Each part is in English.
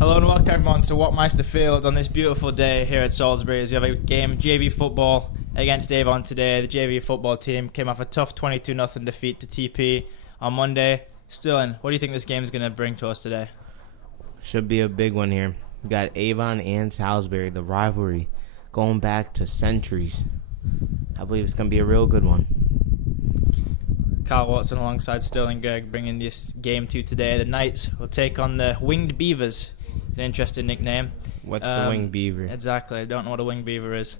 Hello and welcome everyone to Wattmeister Field on this beautiful day here at Salisbury as we have a game JV football against Avon today. The JV football team came off a tough 22-0 defeat to TP on Monday. Sterling, what do you think this game is going to bring to us today? Should be a big one here. We got Avon and Salisbury, the rivalry going back to centuries. I believe it's going to be a real good one. Carl Watson alongside Sterling Gerg bringing this game to today. The Knights will take on the Winged Beavers. An interesting nickname. What's a winged beaver? Exactly, I don't know what a winged beaver is.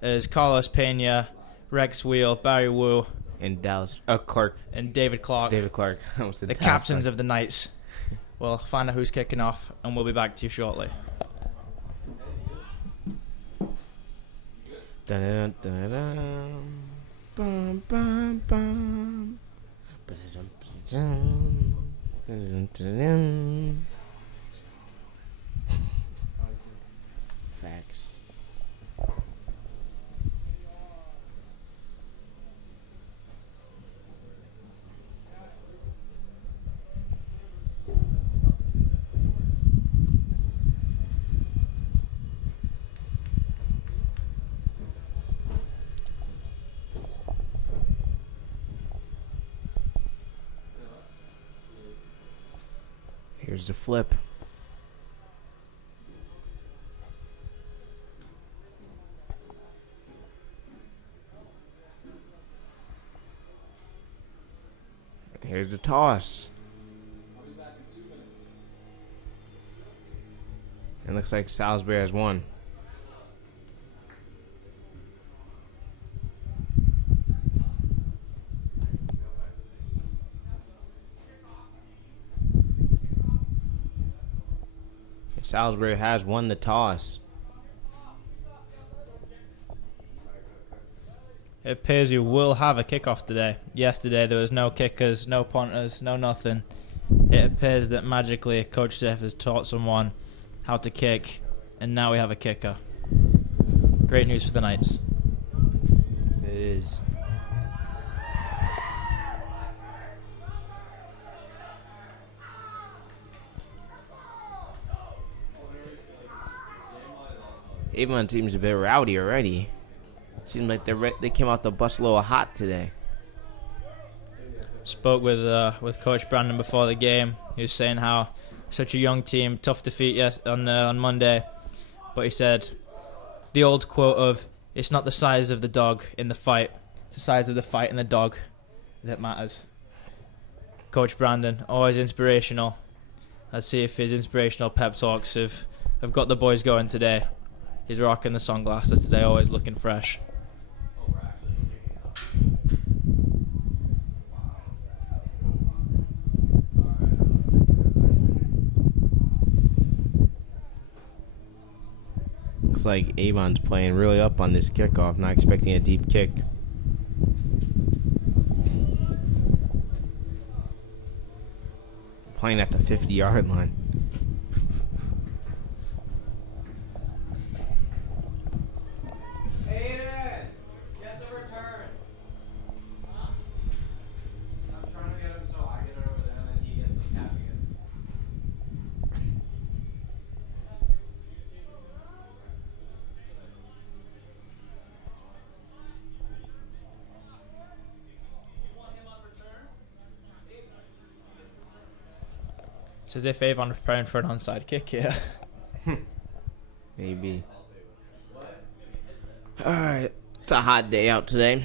There's Carlos Pena, Rex Wheel, Barry Wu, and Dallas Clark. And David Clark. David Clark. The captains of the Knights. We'll find out who's kicking off, and we'll be back to you shortly. Dun, dun, dun, bum, bum, bum. Dun, dun, dun. Facts. Here's the flip. Here's the toss. It looks like Salisbury has won. Salisbury has won the toss. It appears you will have a kickoff today. Yesterday there was no kickers, no punters, no nothing. It appears that magically Coach Seth has taught someone how to kick, and now we have a kicker. Great news for the Knights. It is. Avon seems a bit rowdy already. Seems like they came out the bus a little hot today. Spoke with Coach Brandon before the game. He was saying how such a young team, tough defeat on Monday, but he said the old quote of "It's not the size of the dog in the fight; it's the size of the fight in the dog that matters." Coach Brandon, always inspirational. Let's see if his inspirational pep talks have got the boys going today. He's rocking the sunglasses today, always looking fresh. Looks like Avon's playing really up on this kickoff, not expecting a deep kick. Playing at the 50-yard line. It's as if Avon are preparing for an onside kick here. Maybe. Alright. It's a hot day out today.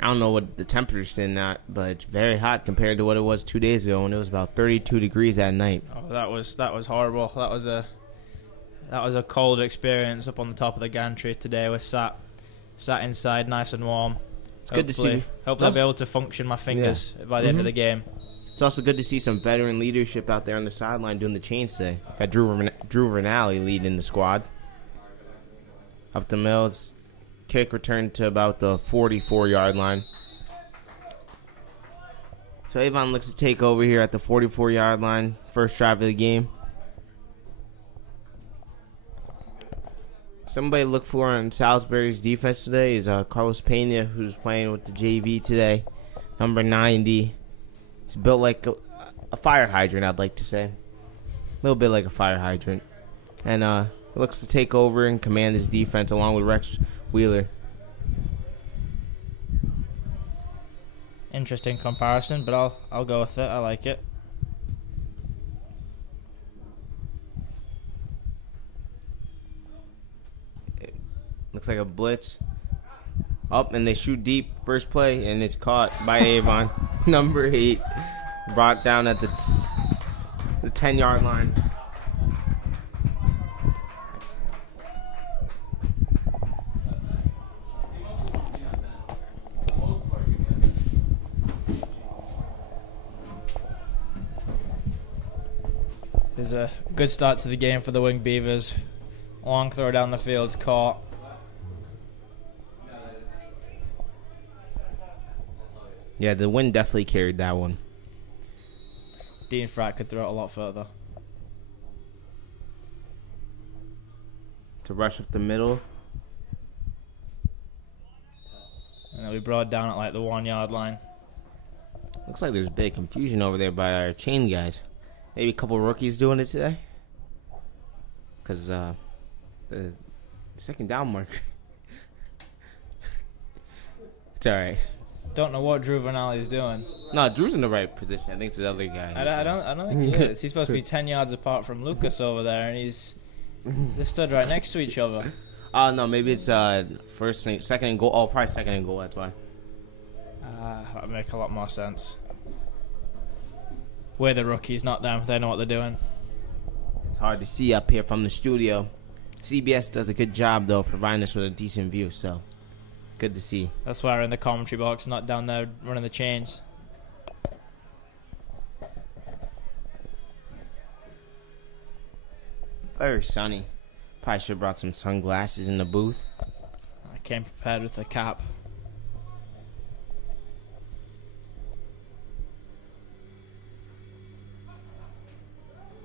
I don't know what the temperature's in at, but it's very hot compared to what it was 2 days ago when it was about 32 degrees at night. Oh, that was horrible. That was a cold experience up on the top of the gantry today. We sat inside nice and warm. It's good to see. Hopefully I'll be able to function my fingers by the end of the game. It's also good to see some veteran leadership out there on the sideline doing the chains today. Got Drew Vernally leading the squad. Up the middle, it's kick returned to about the 44-yard line. So Avon looks to take over here at the 44-yard line. First drive of the game. Somebody to look for on Salisbury's defense today is Carlos Pena, who's playing with the JV today. Number 90. He's built like a fire hydrant, I'd like to say. A little bit like a fire hydrant. and looks to take over and command his defense along with Rex Wheeler. Interesting comparison, but I'll go with it. I like it. Looks like a blitz. Up, and they shoot deep. First play, and it's caught by Avon. Number 8. Brought down at the 10-yard line. There's a good start to the game for the Wing Beavers. Long throw down the field's caught. Yeah, the wind definitely carried that one. Dean Fratt could throw it a lot further. To rush up the middle. And it'll be brought down at like the 1-yard line. Looks like there's a bit of confusion over there by our chain guys. Maybe a couple rookies doing it today. Because the second down marker. It's alright. Don't know what Drew Vernali's doing. No, Drew's in the right position. I think it's the other guy. I don't think he is. He's supposed to be 10 yards apart from Lucas over there, and they're stood right next to each other. Oh, no, maybe it's second and goal. Oh, probably second and goal, that's why. That would make a lot more sense. We're the rookies, not them. They know what they're doing. It's hard to see up here from the studio. CBS does a good job, though, providing us with a decent view, so good to see. That's why we're in the commentary box, not down there running the chains. Very sunny. Probably should have brought some sunglasses in the booth. I came prepared with a cap.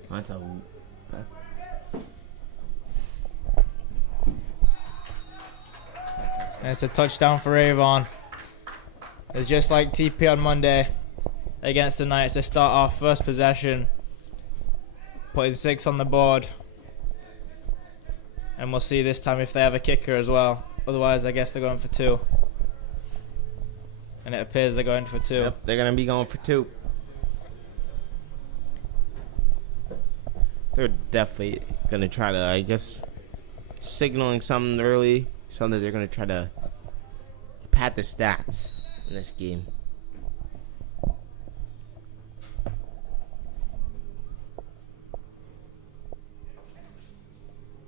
That's a... And it's a touchdown for Avon. It's just like TP on Monday against the Knights. They start off first possession, putting 6 on the board. And we'll see this time if they have a kicker as well. Otherwise, I guess they're going for 2. And it appears they're going for 2. Yep, they're going to be going for 2. They're definitely going to try to, I guess, signaling something early. Something they're going to try to pad the stats in this game.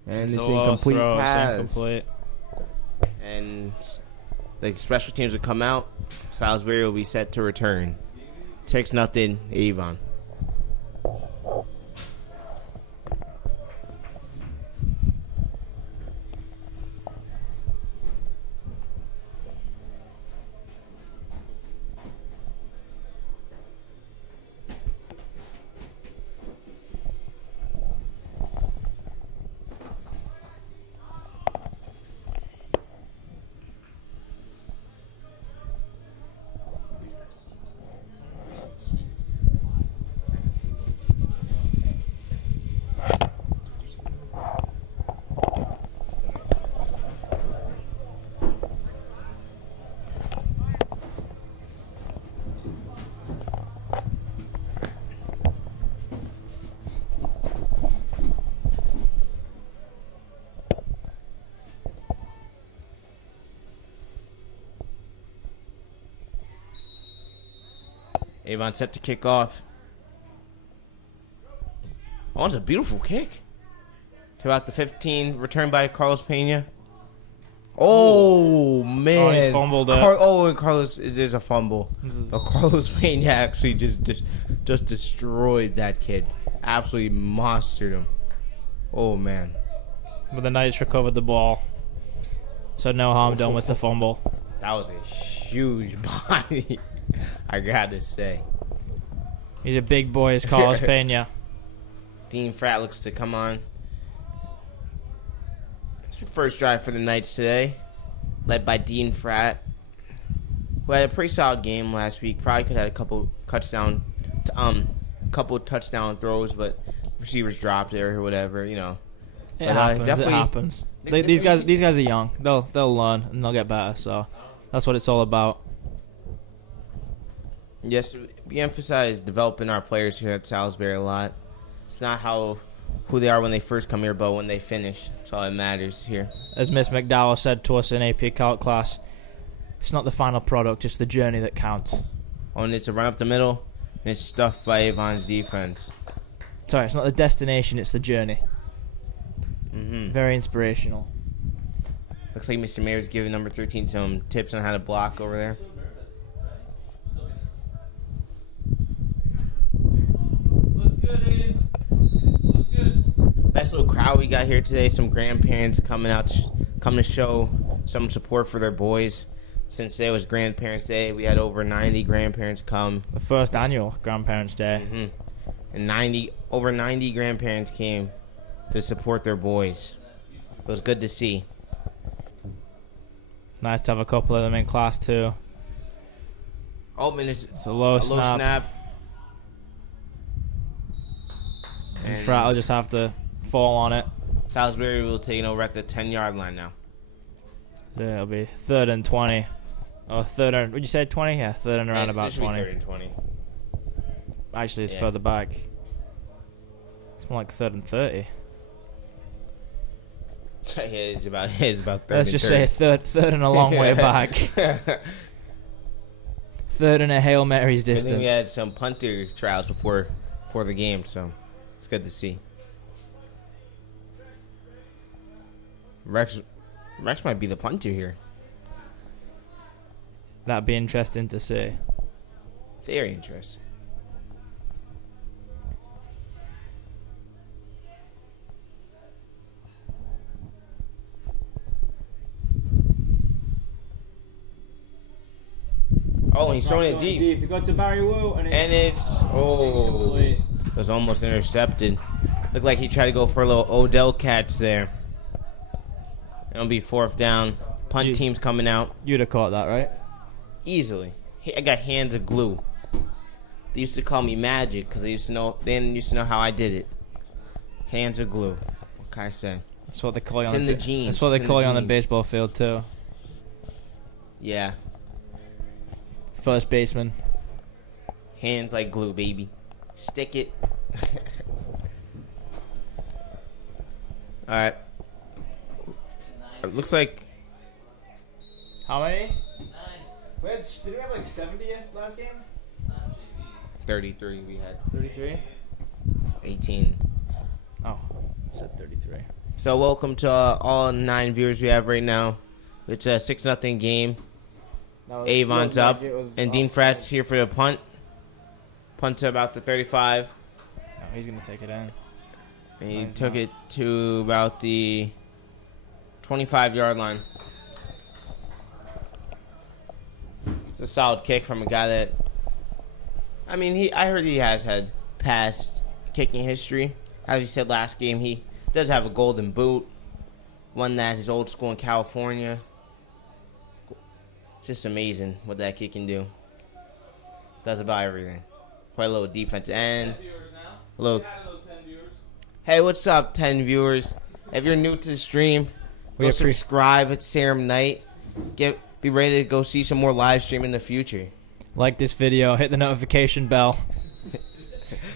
And it's incomplete pass. It's incomplete. And the special teams will come out. Salisbury will be set to return. 6-0 Avon. Avon set to kick off. Oh, it's a beautiful kick. To about the 15, returned by Carlos Pena. Oh, man. Oh, he's fumbled it. And Carlos, there's a fumble. But Carlos Pena actually just destroyed that kid. Absolutely monstered him. Oh, man. But the Knights recovered the ball. So no harm done with the fumble. That was a huge body. I gotta say. He's a big boy, is Carlos Pena. Dean Fratt looks to come on. It's the first drive for the Knights today, led by Dean Fratt, who had a pretty solid game last week. Probably could have had a couple touchdown throws, but receivers dropped it or whatever. You know, It happens. It happens. These guys are young. They'll learn and they'll get better. So that's what it's all about. Yes, we emphasize developing our players here at Salisbury a lot. It's not who they are when they first come here, but when they finish. That's all that matters here. As Miss McDowell said to us in AP Calc class, it's not the final product, it's the journey that counts. Oh, and it's a run up the middle, and it's stuffed by Avon's defense. Sorry, it's not the destination, it's the journey. Mm-hmm. Very inspirational. Looks like Mr. Mayer's giving number 13 some tips on how to block over there. Nice little crowd we got here today. Some grandparents coming to show some support for their boys. Since today was Grandparents' Day, we had over 90 grandparents come. The first annual Grandparents' Day. Mm-hmm. And over 90 grandparents came to support their boys. It was good to see. It's nice to have a couple of them in class too. Oh, and it's a low snap. And Frat will just have to fall on it. Salisbury will take it over at the 10-yard line now. So it'll be 3rd and 20. Oh, would you say 20? Yeah, 3rd and around about 20. 3rd and 20. Actually, it's further back. It's more like 3rd and 30. Yeah, it's about 3rd. Let's just say third and a long way back. 3rd and a Hail Mary's distance. I think we had some punter trials before the game, so it's good to see. Rex might be the punter here. That'd be interesting to see. Very interesting. Oh, and he's throwing it deep. He got to Barry Wu, and it's it was almost intercepted. Looked like he tried to go for a little Odell catch there. It'll be 4th down. Punt team's coming out. You'd have caught that, right? Easily. I got hands of glue. They used to call me Magic because they used to know how I did it. Hands of glue. What can I say? That's what they call you it's on in the genes. That's what they call you on the baseball field too. Yeah. First baseman. Hands like glue, baby. Stick it. All right. It looks like. How many? 9. Did we have like 70 last game? 33 we had. 33? 18. Oh, I said 33. So welcome to all 9 viewers we have right now. It's a 6-0 game. Avon's up, and Dean Fratt's here for the punt. Punt to about the 35. Oh, he's going to take it in. And he took it to about the 25-yard line. It's a solid kick from a guy that, I mean, I heard he has had past kicking history. As he said last game, he does have a golden boot. One that is old school in California. It's just amazing what that kid can do. Does about everything. Quite a little defense end. A little. Hey, what's up, 10 viewers? If you're new to the stream, go subscribe. It's Serum Night. Be ready to go see some more live stream in the future. Like this video, hit the notification bell.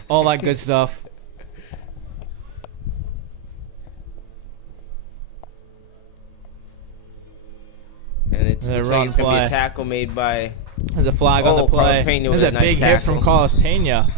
All that good stuff. And it's going to be a tackle made by... There's a flag on the play. There's a big hit from Carlos Pena.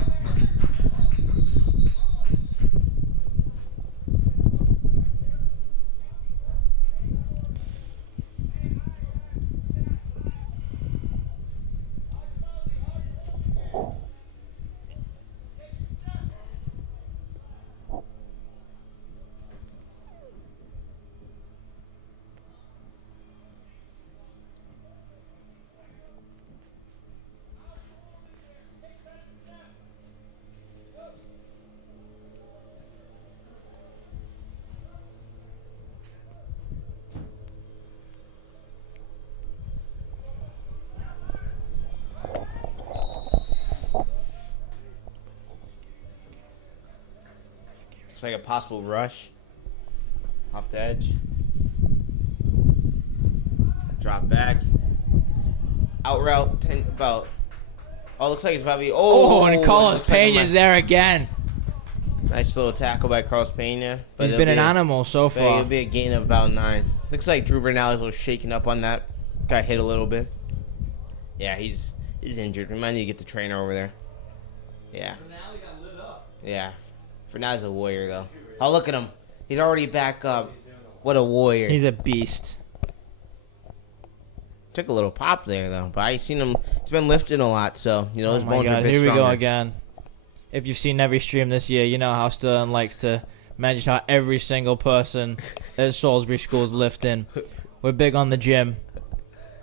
It's like a possible rush. Off the edge. Drop back. Out route. About. Oh, looks like it's about to be. Oh, and Carlos Pena's there again. Nice little tackle by Carlos Pena. He's been an animal so far. It'll be a gain of about 9. Looks like Drew Vernali's a little shaken up on that. Got hit a little bit. Yeah, he's injured. We might need to get the trainer over there. Yeah. Vernali got lit up. Yeah. Vernali's a warrior, though. Oh, look at him. He's already back up. What a warrior. He's a beast. Took a little pop there, though. But I seen him. He's been lifting a lot, so, you know, his bones are a bit Here stronger. we go again. If you've seen every stream this year, you know how Sterling likes to mention how every single person at Salisbury School's lifting. We're big on the gym.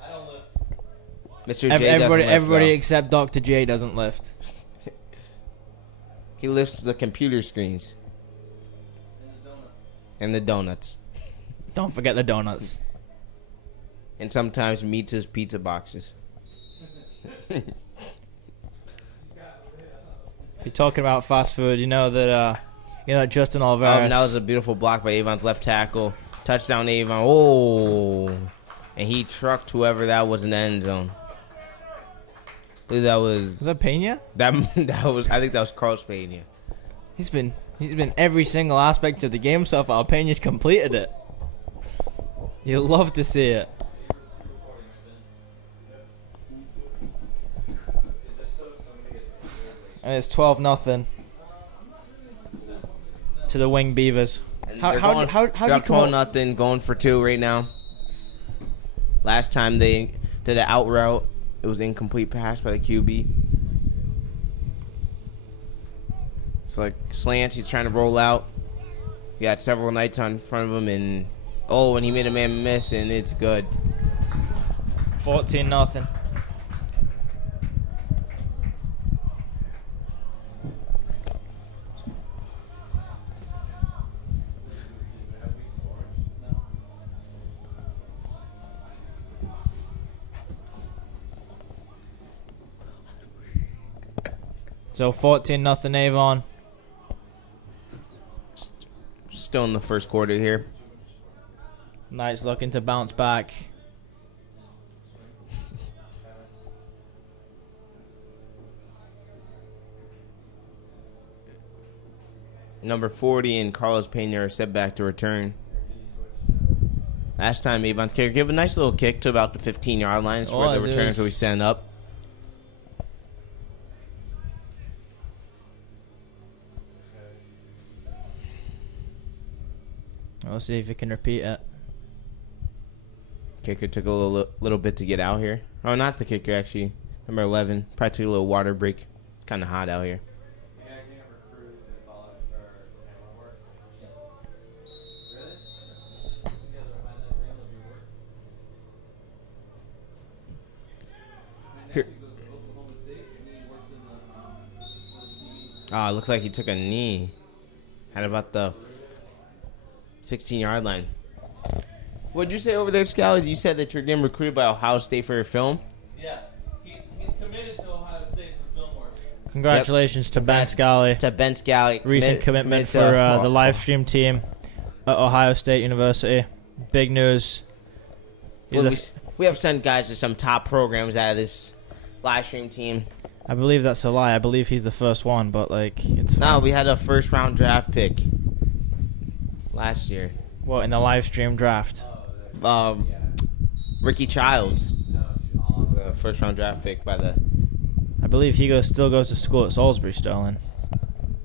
I don't lift. Mr. J Everybody except Dr. J doesn't lift. He lifts the computer screens. And the donuts. Don't forget the donuts. And sometimes meets his pizza boxes. If you're talking about fast food, you know that Justin Oliveira. That was a beautiful block by Avon's left tackle. Touchdown, Avon. Oh, and he trucked whoever that was in the end zone. I believe that was that Pena? that was. I think that was Carlos Pena. He's been every single aspect of the game so far. Pena's completed it. You love to see it. And it's 12-0 to the Wing Beavers. How do you come up? 12-0, going for 2 right now. Last time they did an out route, it was incomplete pass by the QB. It's like slants. He's trying to roll out. He got several knights on front of him, and he made a man miss, and it's good. 14-0. So 14-0 Avon. Still in the first quarter here. Knights looking to bounce back. Number 40 and Carlos Pena are set back to return. Last time Avon's kicker gave a nice little kick to about the 15-yard line. It's where the return will be sent up. We'll see if he can repeat it. Kicker took a little bit to get out here. Oh, not the kicker, actually. Number 11. Probably took a little water break. It's kind of hot out here. It looks like he took a knee. At about the 16-yard line. What'd you say over there, Scallies? You said that you're getting recruited by Ohio State for your film? Yeah. He's committed to Ohio State for film work. Congratulations to Ben Scally. To Ben Scally. Recent commitment for the live stream team at Ohio State University. Big news. We have sent guys to some top programs out of this live stream team. I believe that's a lie. I believe he's the first one, but it's fine. No, we had a first-round draft pick last year. What, in the live stream draft? Ricky Childs. The first-round draft pick by the... I believe he still goes to school at Salisbury, Sterling.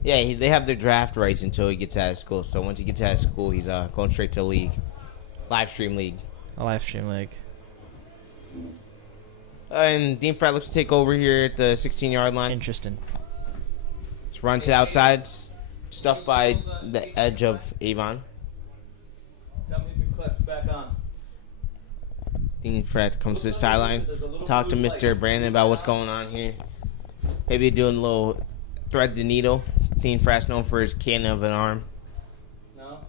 Yeah, they have their draft rights until he gets out of school. So once he gets out of school, he's going straight to the league. Live stream league. A live stream league. And Dean Pratt looks to take over here at the 16-yard line. Interesting. It's run to the outside. Stuffed by the edge of Avon. Tell me if it clips back on. Dean Pratt comes to the sideline. Talk to Mr. Brandon about what's going on here. Maybe doing a little thread the needle. Dean Pratt's known for his cannon of an arm. No.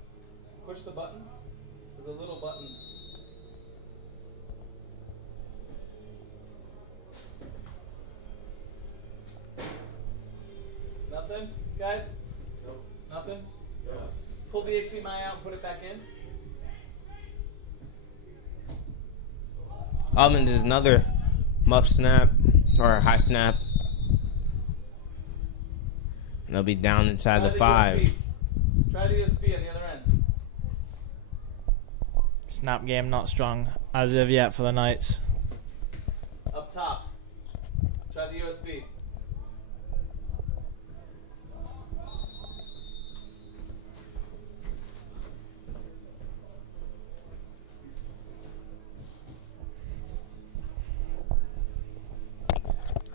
Push the button. There's a little button. Nothing, guys? Nothing? Pull the HDMI out and put it back in. Almonds is another muff snap or high snap. And they'll be down inside the 5. Try the USB on the other end. Snap game not strong as of yet for the Knights. Up top. Try the USB.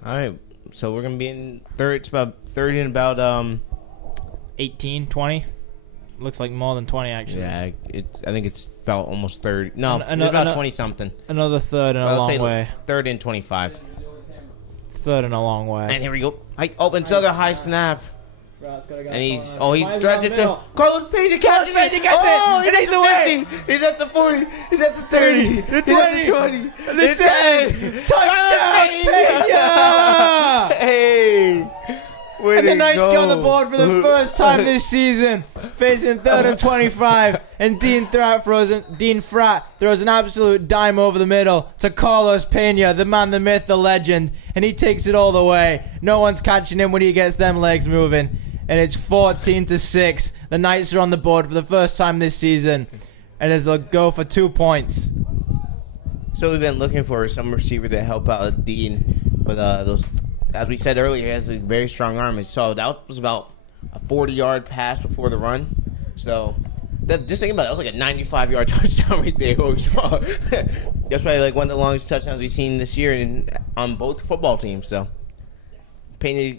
All right, so we're gonna be in third. It's about 30 and about 18, 20. Looks like more than 20 actually. Yeah, I think it's about almost 30. No, An- it's about an- 20 something. Another third and a Let's say long way. 30 and 25. Third and a long way. And here we go. It's another high snap. And he's drives it to Carlos Pena catches it. Oh, and he's away. He's at the 40. He's at the 30. The 20. The 10. Touchdown, Pena! Hey. And the Knights go on the board for the first time this season, facing 3rd and 25. And Dean Fratt throws an absolute dime over the middle to Carlos Pena, the man, the myth, the legend, and he takes it all the way. No one's catching him when he gets them legs moving, and it's 14-6. The Knights are on the board for the first time this season, and as they'll go for 2 points. So we've been looking for some receiver to help out Dean, but those. As we said earlier, he has a very strong arm. So that was about a 40-yard pass before the run. So just think about it. That was like a 95-yard touchdown right there. That's probably like one of the longest touchdowns we've seen this year on both football teams. So Pena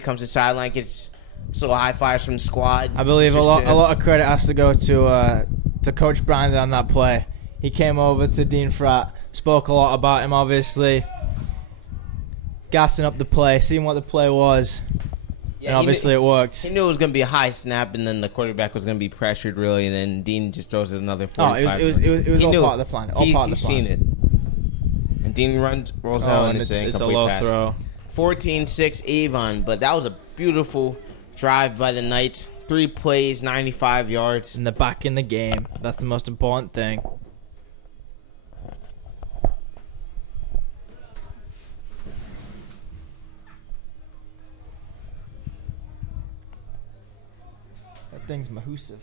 comes to sideline, gets some high fives from the squad. I believe a lot of credit has to go to Coach Brandon on that play. He came over to Dean Fratt, spoke a lot about him, obviously. Gassing up the play, seeing what the play was, and obviously it worked. He knew it was going to be a high snap, and then the quarterback was going to be pressured, really, and then Dean just throws another 45. It was all part of the plan. He's seen it. And Dean rolls out, and it's a low pass. Throw. 14-6 Avon, but that was a beautiful drive by the Knights. 3 plays, 95 yards. And they're back in the game. That's the most important thing. Thing's mahoosive.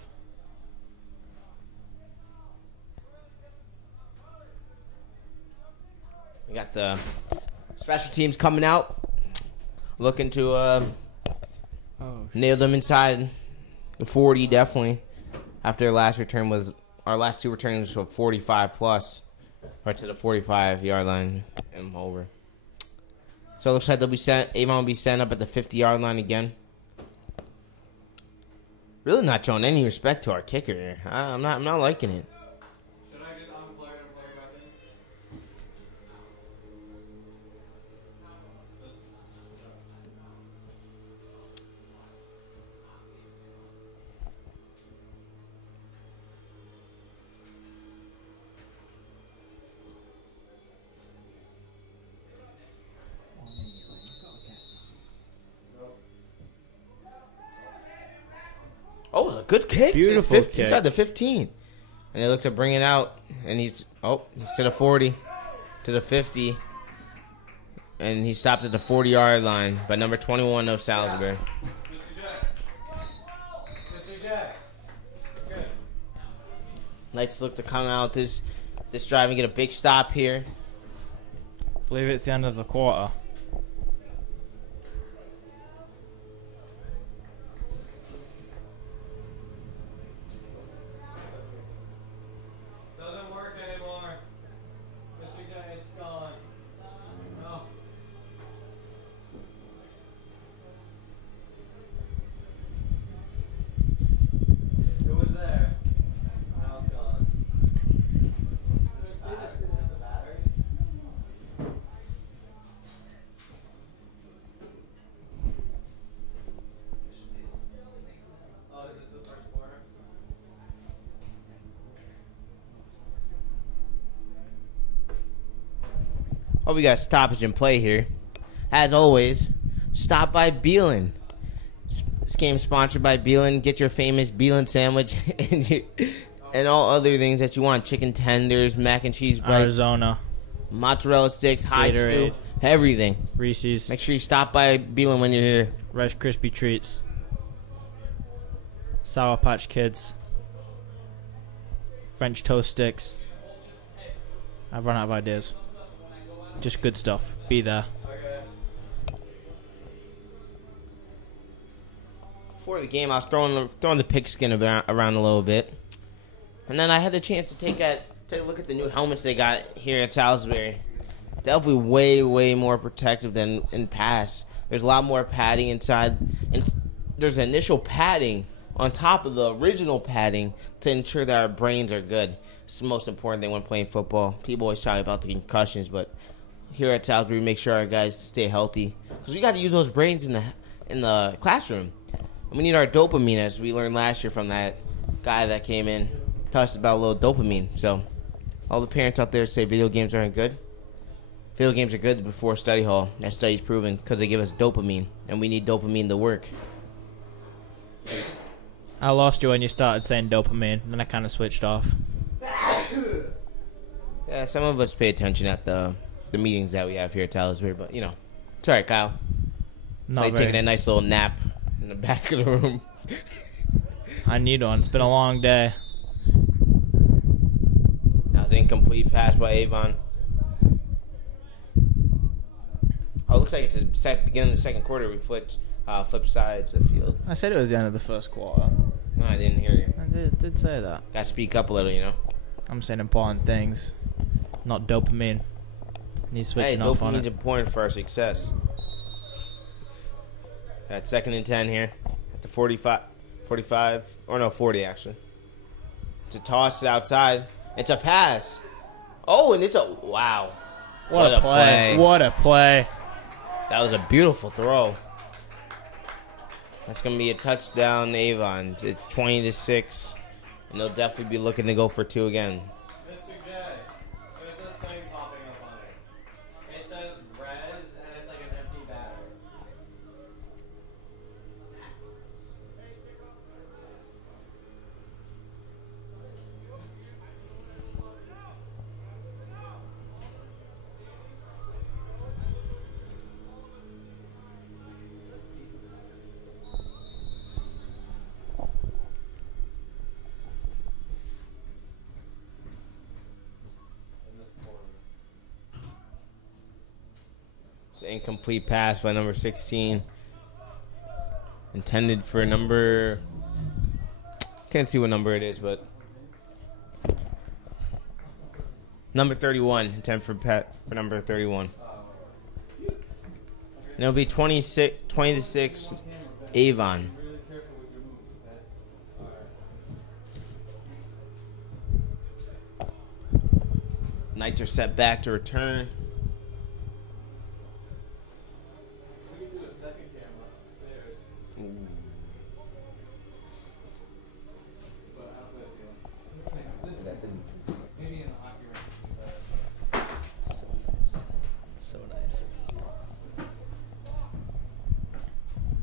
We got the special teams coming out, looking to nail them inside the 40, definitely. After our last 2 returns were 45 plus, or to the 45-yard line and over. So it looks like Avon will be sent up at the 50-yard line again. Really not showing any respect to our kicker here. I'm not liking it. Should I just unplug and plug it back in? Oh, it was a good kick. Beautiful kick. Inside the 15. And they look to bring it out. And he's to the 40, to the 50. And he stopped at the 40-yard line by number 21 of Salisbury. Knights look to come out this drive and get a big stop here. I believe it's the end of the quarter. Doesn't work anymore. It's gone. No. It was there. Now it's gone. Is it the battery? Oh, is it the first quarter? Oh, we got stoppage in play here. As always, stop by Beelan. This game sponsored by Beelan. Get your famous Beelan sandwich and all other things that you want. Chicken tenders, mac and cheese bites. Arizona. mozzarella sticks, high Gatorade. shoe, everything. Reese's. Make sure you stop by Beeline when you're here. Rice Krispie treats. Sour Patch Kids. French toast sticks. I've run out of ideas. Just good stuff. Be there. Before the game, I was throwing the pigskin around a little bit, and then I had the chance to take a look at the new helmets they got here at Salisbury. Definitely way more protective than in past. There's a lot more padding inside, and there's initial padding on top of the original padding to ensure that our brains are good. It's the most important thing when playing football. People always talk about the concussions, but here at Salisbury, we make sure our guys stay healthy because we got to use those brains in the classroom. And we need our dopamine, as we learned last year from that guy that came in, taught us about a little dopamine. So all the parents out there say video games aren't good. Video games are good before study hall. That study's proven because they give us dopamine, and we need dopamine to work. I lost you when you started saying dopamine, then I kind of switched off. Yeah, some of us pay attention at the meetings that we have here at Salisbury, but, you know, it's all right, Kyle. It's like taking a nice little nap in the back of the room. I need one. It's been a long day. That was an incomplete pass by Avon. Oh, it looks like it's the beginning of the second quarter. We flipped sides of the field. I said it was the end of the first quarter. No, I didn't hear you. I did say that. Gotta speak up a little, you know. I'm saying important things, not dopamine. Need switching off on dopamine's it. important for our success. At 2nd and 10 here. At the 45, or no, 40 actually. It's a toss outside. It's a pass. Oh, and it's a, wow. What a play. What a play. That was a beautiful throw. That's going to be a touchdown, Avon. It's 20-6, and they'll definitely be looking to go for 2 again. Mr. J, there's a thing popping up on it. It says res, and it's like an empty battery. It's an incomplete pass by number 16. Intended for number... Can't see what number it is, but... Number 31. Intended for number 31. And it'll be 20-6 Avon. Knights are set back to return. We can do a second camera upstairs. But how good do this makes maybe in the hockey rink. So nice.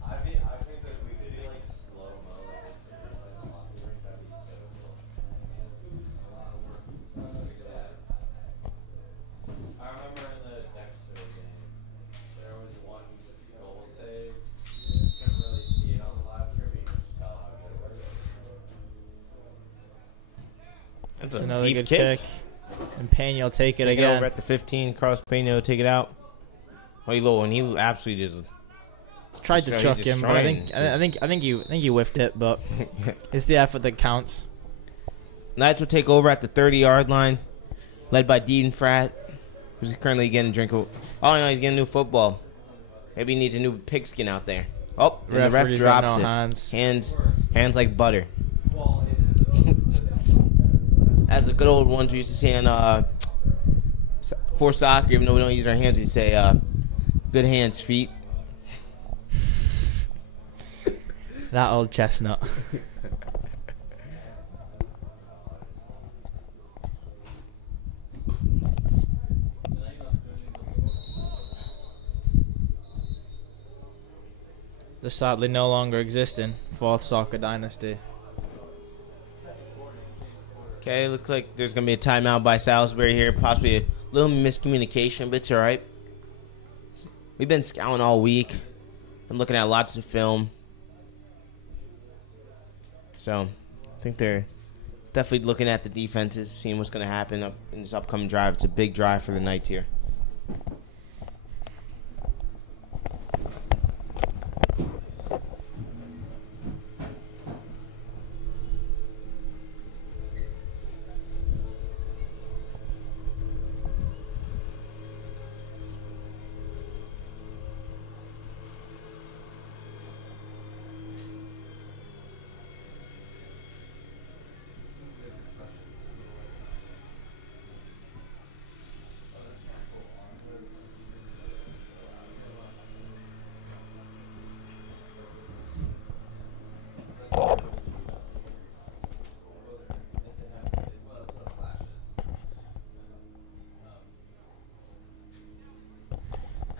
I think that we could do like slow mo like the hockey rink. That'd be so cool. It's a lot of work. I remember in the Dexter game, there was one goal save. You couldn't really see it on the live stream, you could just tell how good it was. That's a another deep good kick. kick. And Payne will take it Take it over again. at the 15. Carlos Pena will take it out. Oh, low, and he absolutely just... Tried to So he's chuck just him, but I trying. think you whiffed it, but it's the effort that counts. Knights will take over at the 30-yard line, led by Dean Fratt, who's currently getting a drink of... Oh, no, he's getting a new football. Maybe he needs a new pigskin out there. Oh, and the ref Referee's got drops no it. hands. Hands like butter. As the good old ones we used to say in for soccer, even though we don't use our hands, we say, good hands, feet. That old chestnut. The sadly no longer existing 4th soccer dynasty. Okay, looks like there's going to be a timeout by Salisbury here, possibly Little miscommunication, but it's all right. We've been scouting all week. I'm looking at lots of film. So, I think they're definitely looking at the defenses, seeing what's going to happen up in this upcoming drive. It's a big drive for the Knights here.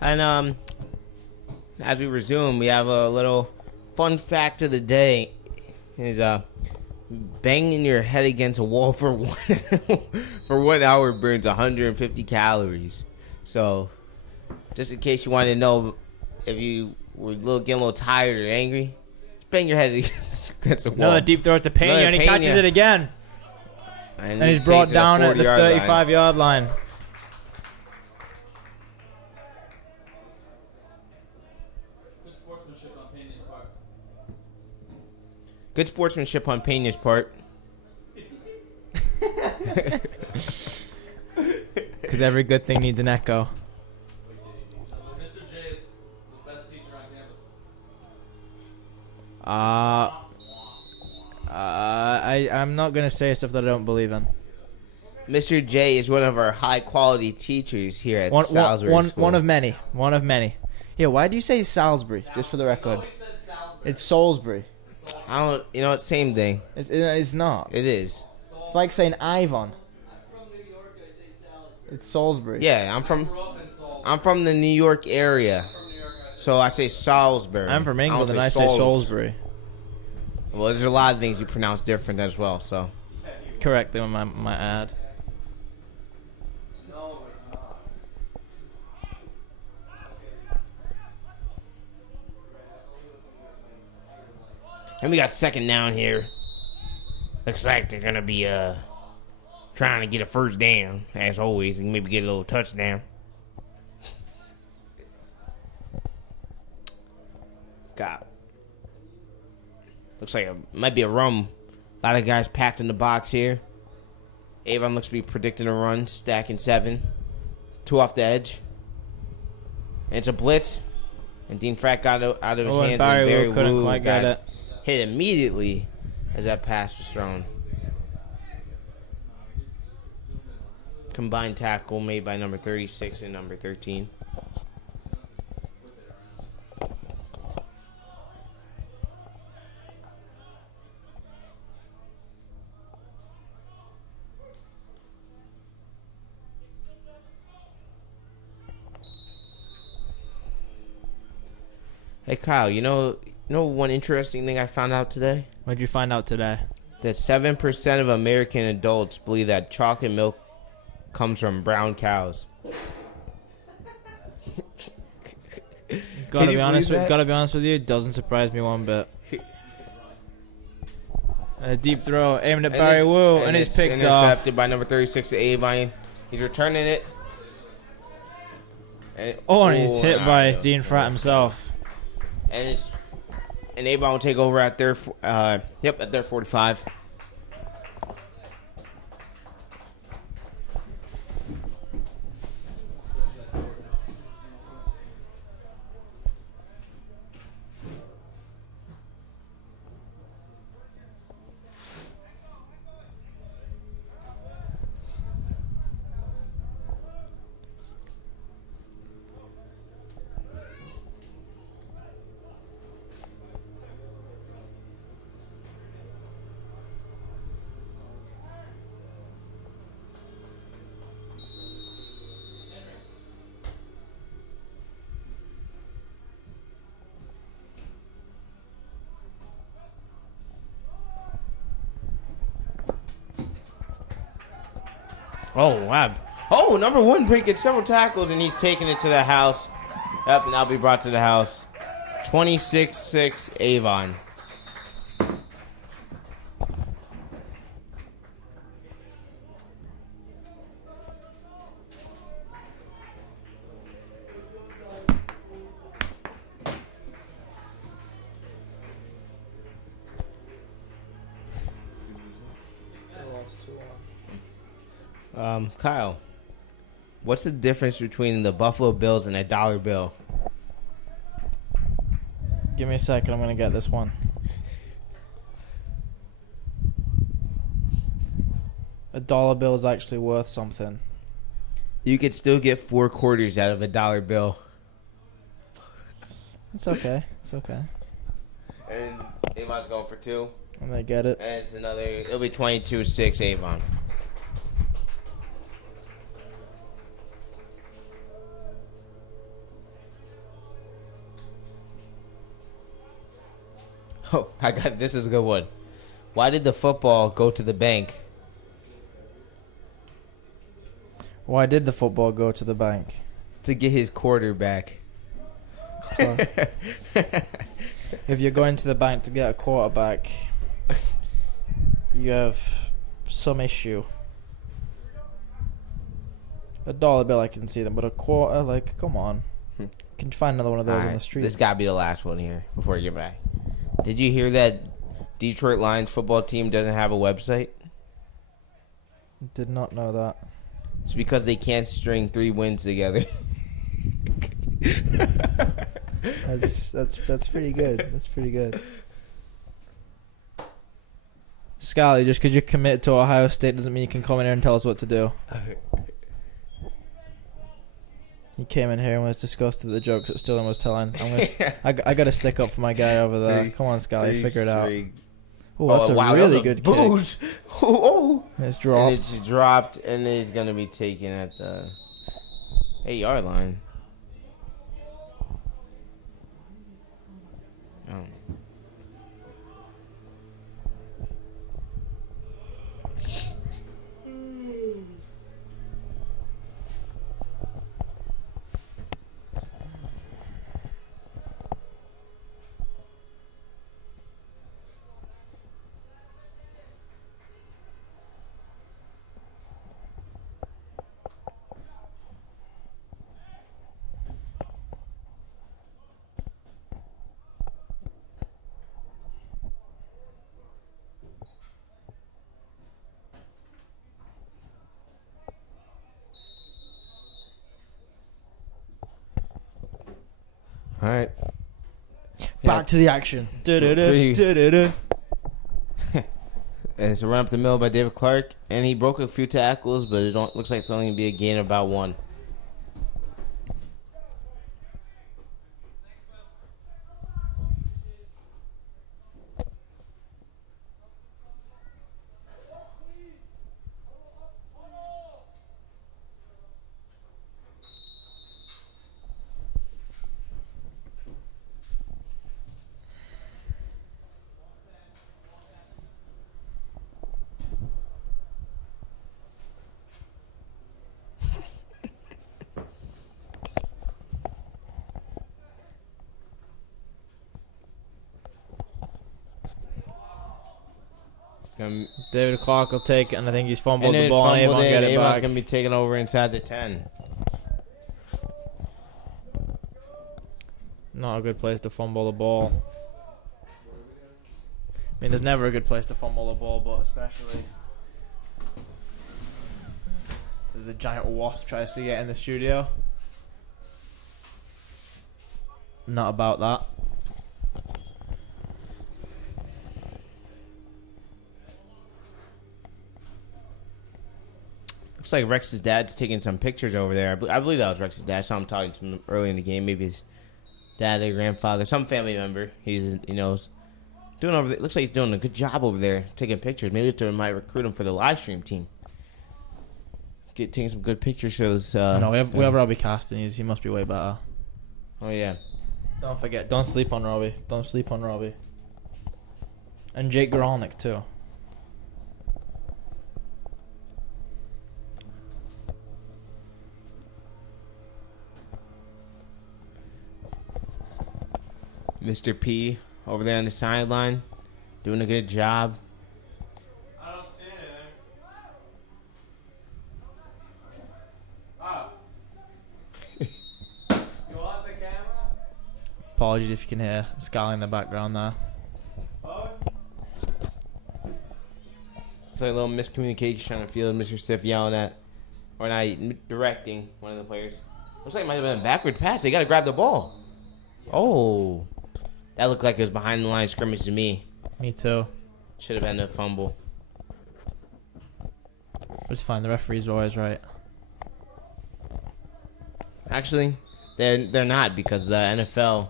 And as we resume, we have a little fun fact of the day. Is banging your head against a wall for for 1 hour burns 150 calories. So, just in case you wanted to know if you were getting a little tired or angry, just bang your head against a wall. Another deep throw to Pena, and he catches it again. And he's brought down at the 35-yard line. Good sportsmanship on Pena's part. Because every good thing needs an echo. Mr. J is the best teacher on campus. I'm not going to say stuff that I don't believe in. Mr. J is one of our high-quality teachers here at Salisbury School. One of many. One of many. Yeah, why do you say Salisbury, just for the record? It's Salisbury. I don't, you know, same thing. It's not. It is. It's like saying Avon. It's Salisbury. Yeah, I'm from the New York area, so I say Salisbury. I'm from England and I say Salisbury. Well, there's a lot of things you pronounce different as well, so. Correct, on my ad. And we got second down here. Looks like they're going to be trying to get a first down, as always, and maybe get a little touchdown. God. Looks like it might be a run. A lot of guys packed in the box here. Avon looks to be predicting a run, stacking 7. 2 off the edge. And it's a blitz. And Dean Frack got out of his hands. And Barry couldn't quite get it. Hit immediately as that pass was thrown. Combined tackle made by number 36 and number 13. Hey Kyle, you know one interesting thing I found out today? What did you find out today? That 7% of American adults believe that chocolate milk comes from brown cows. Gotta be honest with you, it doesn't surprise me one bit. A deep throw aimed at Barry Wu, and it's picked off. Intercepted by number 36 Avon. He's returning it. And he's hit by Dean Fratt himself. And Avon will take over at their at their 45. Oh, wow. Oh, number one breaking several tackles, and he's taking it to the house. Yep, and that'll be brought to the house. 26-6 Avon. Kyle, what's the difference between the Buffalo Bills and a dollar bill? Give me a second. I'm going to get this one. A dollar bill is actually worth something. You could still get 4 quarters out of a dollar bill. It's okay. It's okay. And Avon's going for 2. And they get it. And it's another, it'll be 22-6 Avon. Oh, this is a good one. Why did the football go to the bank? Why did the football go to the bank? To get his quarterback. So, if you're going to the bank to get a quarterback, you have some issue. A dollar bill, I can see them, but a quarter, like, come on. You can find another one of those on the street. This gotta be the last one here before you get back. Did you hear that Detroit Lions football team doesn't have a website? Did not know that. It's because they can't string 3 wins together. That's pretty good. That's pretty good. Scally, just because you're committed to Ohio State doesn't mean you can come in here and tell us what to do. He came in here and was disgusted at the jokes that Stillen was telling. I got to stick up for my guy over there. Come on, Scally, figure it out. Oh, that's a really good kick. Oh, it's dropped. And it's dropped, and it's going to be taken at the 8-yard line. Oh. All right. Back to the action. And it's a run up the middle by David Clark, and he broke a few tackles, but it looks like it's only going to be a gain of about 1. David Clark will take it, and I think he's fumbled the ball, and Avon get it back. Avon's going to be taken over inside the 10. Not a good place to fumble the ball. I mean, there's never a good place to fumble the ball, but especially there's a giant wasp tries to get in the studio. Not about that. Looks like Rex's dad's taking some pictures over there. I believe that was Rex's dad. I saw him talking to him early in the game. Maybe his dad or grandfather, some family member. He knows. Doing over there. Looks like he's doing a good job over there taking pictures. Maybe they might recruit him for the live stream team. Taking some good pictures shows. No, we have Robbie Caston. He must be way better. Oh yeah. Don't forget. Don't sleep on Robbie. Don't sleep on Robbie. And Jake Grolnick too. Mr. P over there on the sideline, doing a good job. I don't see anything. Oh. You want the camera? Apologies if you can hear Scully in the background there. Oh. It's like a little miscommunication on the field. Mr. Stiff yelling at, or not directing one of the players. Looks like it might have been a backward pass. They got to grab the ball. Oh. That looked like it was behind the line of scrimmage to me. Me too. Should have been a fumble. It's fine. The referee's always right. Actually, they're not, because the NFL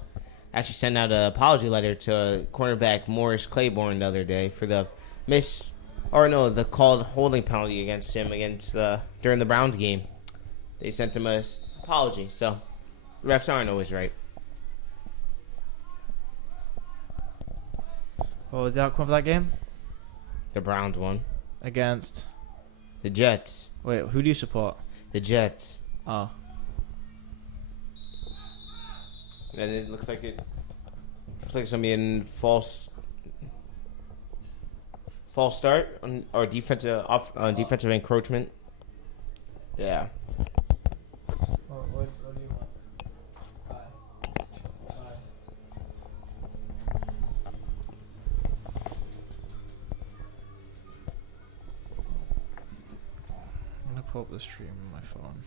actually sent out an apology letter to cornerback Morris Claiborne the other day for the the called holding penalty against him during the Browns game. They sent him an apology, so the refs aren't always right. What was the outcome of that game? The Browns won. Against? The Jets. Wait, who do you support? The Jets. Oh. And it looks like it's gonna be a false start or defensive encroachment. Yeah. What do you want? I'm gonna pull up the stream on my phone.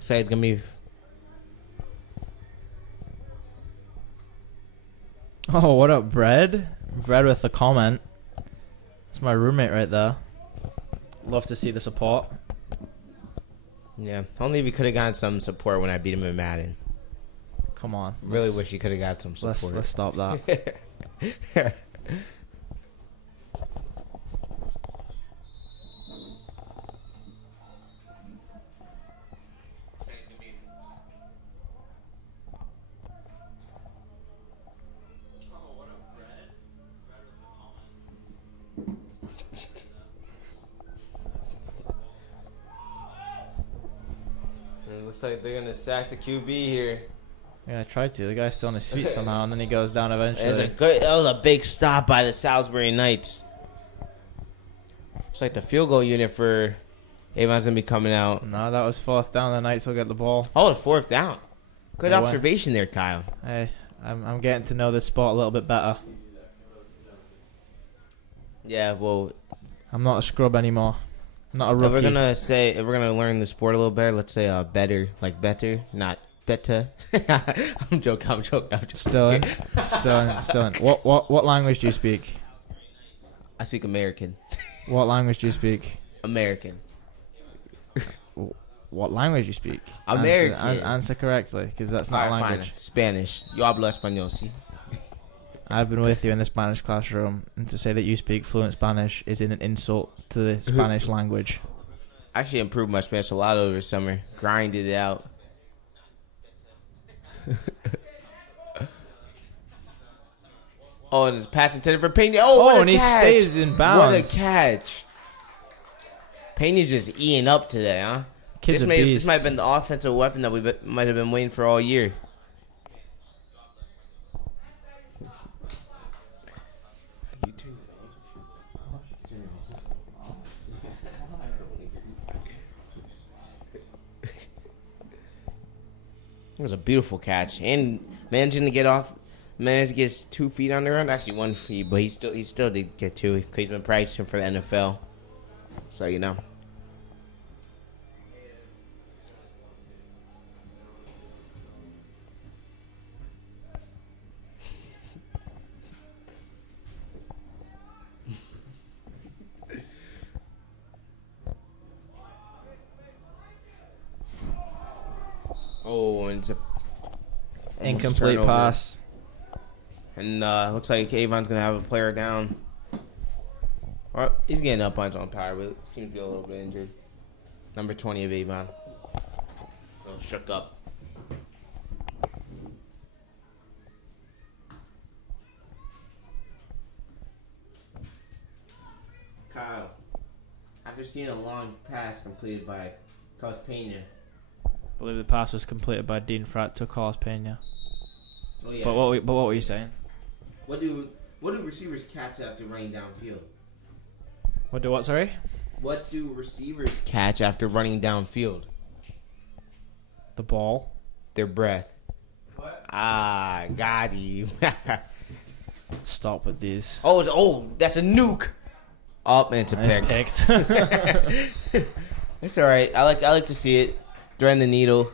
Say it's gonna be. Oh, what up, Bread? Bread with the comment. That's my roommate right there. Love to see the support. Yeah, only if he could have gotten some support when I beat him in Madden. Come on. Really wish he could have got some support. Let's stop that. It looks like they're gonna sack the QB here. Yeah, I tried to. The guy's still on his feet somehow, and then he goes down eventually. That was a big stop by the Salisbury Knights. Looks like the field goal unit for Avon's gonna be coming out. No, that was fourth down. The Knights will get the ball. Oh, the fourth down. Good They observation there, Kyle. Hey, I'm getting to know this sport a little bit better. Yeah, well, I'm not a scrub anymore. I'm not a if rookie. we're gonna learn the sport a little better, let's say better, like better, not better. I'm joking. Still in. What language do you speak? I speak American. What language do you speak? American. What language do you speak? American. Answer correctly, because that's not a Alright, language. fine. Spanish. Yo hablo español, sí. I've been with you in the Spanish classroom, and to say that you speak fluent Spanish is an insult to the Spanish language. I actually improved my Spanish a lot over summer. Grinded it out. Oh, and it's pass intended for Pena. Oh, what a and he catch. stays in bounds. What a catch. Pena's just eating up today, huh? Kid's a This beast. might have been the offensive weapon that we might have been waiting for all year. It was a beautiful catch, and managing to managed to get his 2 feet on the ground. Actually, 1 feet, but he still did get 2 because he's been practicing for the NFL. So you know. Oh, and it's a Incomplete turnover. pass. And looks like Avon's going to have a player down. Or he's getting up on his own power, but seems to be a little bit injured. Number 20 of Avon. A little shook up. Kyle, after seeing a long pass completed by Carlos Pena. I believe the pass was completed by Dean Fratt to Carlos Pena. Oh, yeah. But what were you saying? What do receivers catch after running downfield? What, sorry? What do receivers catch after running downfield? The ball. Their breath. What? Ah, got you. Stop with these. That's a nuke. Oh, and it's a pick. Picked. It's all right. I like to see it. Threading the needle.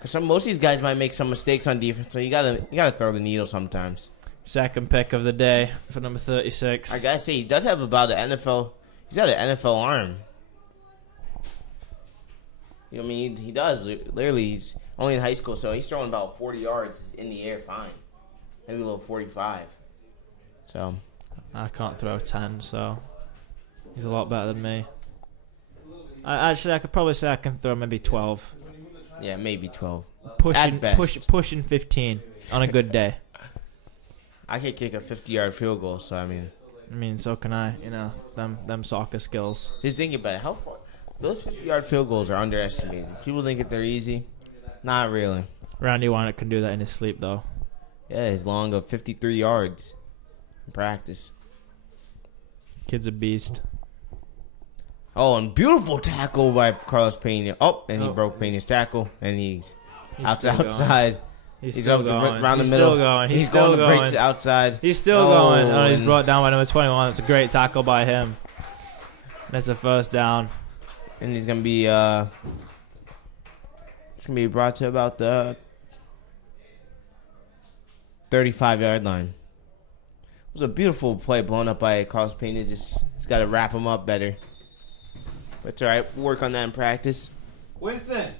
Cause most of these guys might make some mistakes on defense, so you gotta throw the needle sometimes. Second pick of the day for number 36. I gotta say, he does have about an NFL. He's got an NFL arm. You know what I mean? He does. Literally, he's only in high school, so he's throwing about 40 yards in the air, fine. Maybe a little 45. So I can't throw 10, so he's a lot better than me. I could probably say I can throw maybe 12. yeah, maybe 12. Pushing, At best. pushing 15 on a good day. I could kick a 50-yard field goal, so I mean, So can I. You know, them soccer skills. just think about it. How far? Those 50-yard field goals are underestimated. People think that they're easy. Not really. Randy Warnock can do that in his sleep, though. Yeah, as long of 53 yards in practice. Kid's a beast. Oh, and beautiful tackle by Carlos Pena. Oh, and he broke Pena's tackle, and he's outside. He's He's still up going. around the He's middle. still going. He's going still to break going. to outside. He's still going. Oh, he's and- brought down by number 21. It's a great tackle by him. That's a first down. And he's gonna be it's gonna be brought to about the 35-yard line. It was a beautiful play blown up by Carlos Pena. He's got to wrap him up better. But it's all right. We'll work on that in practice. Winston.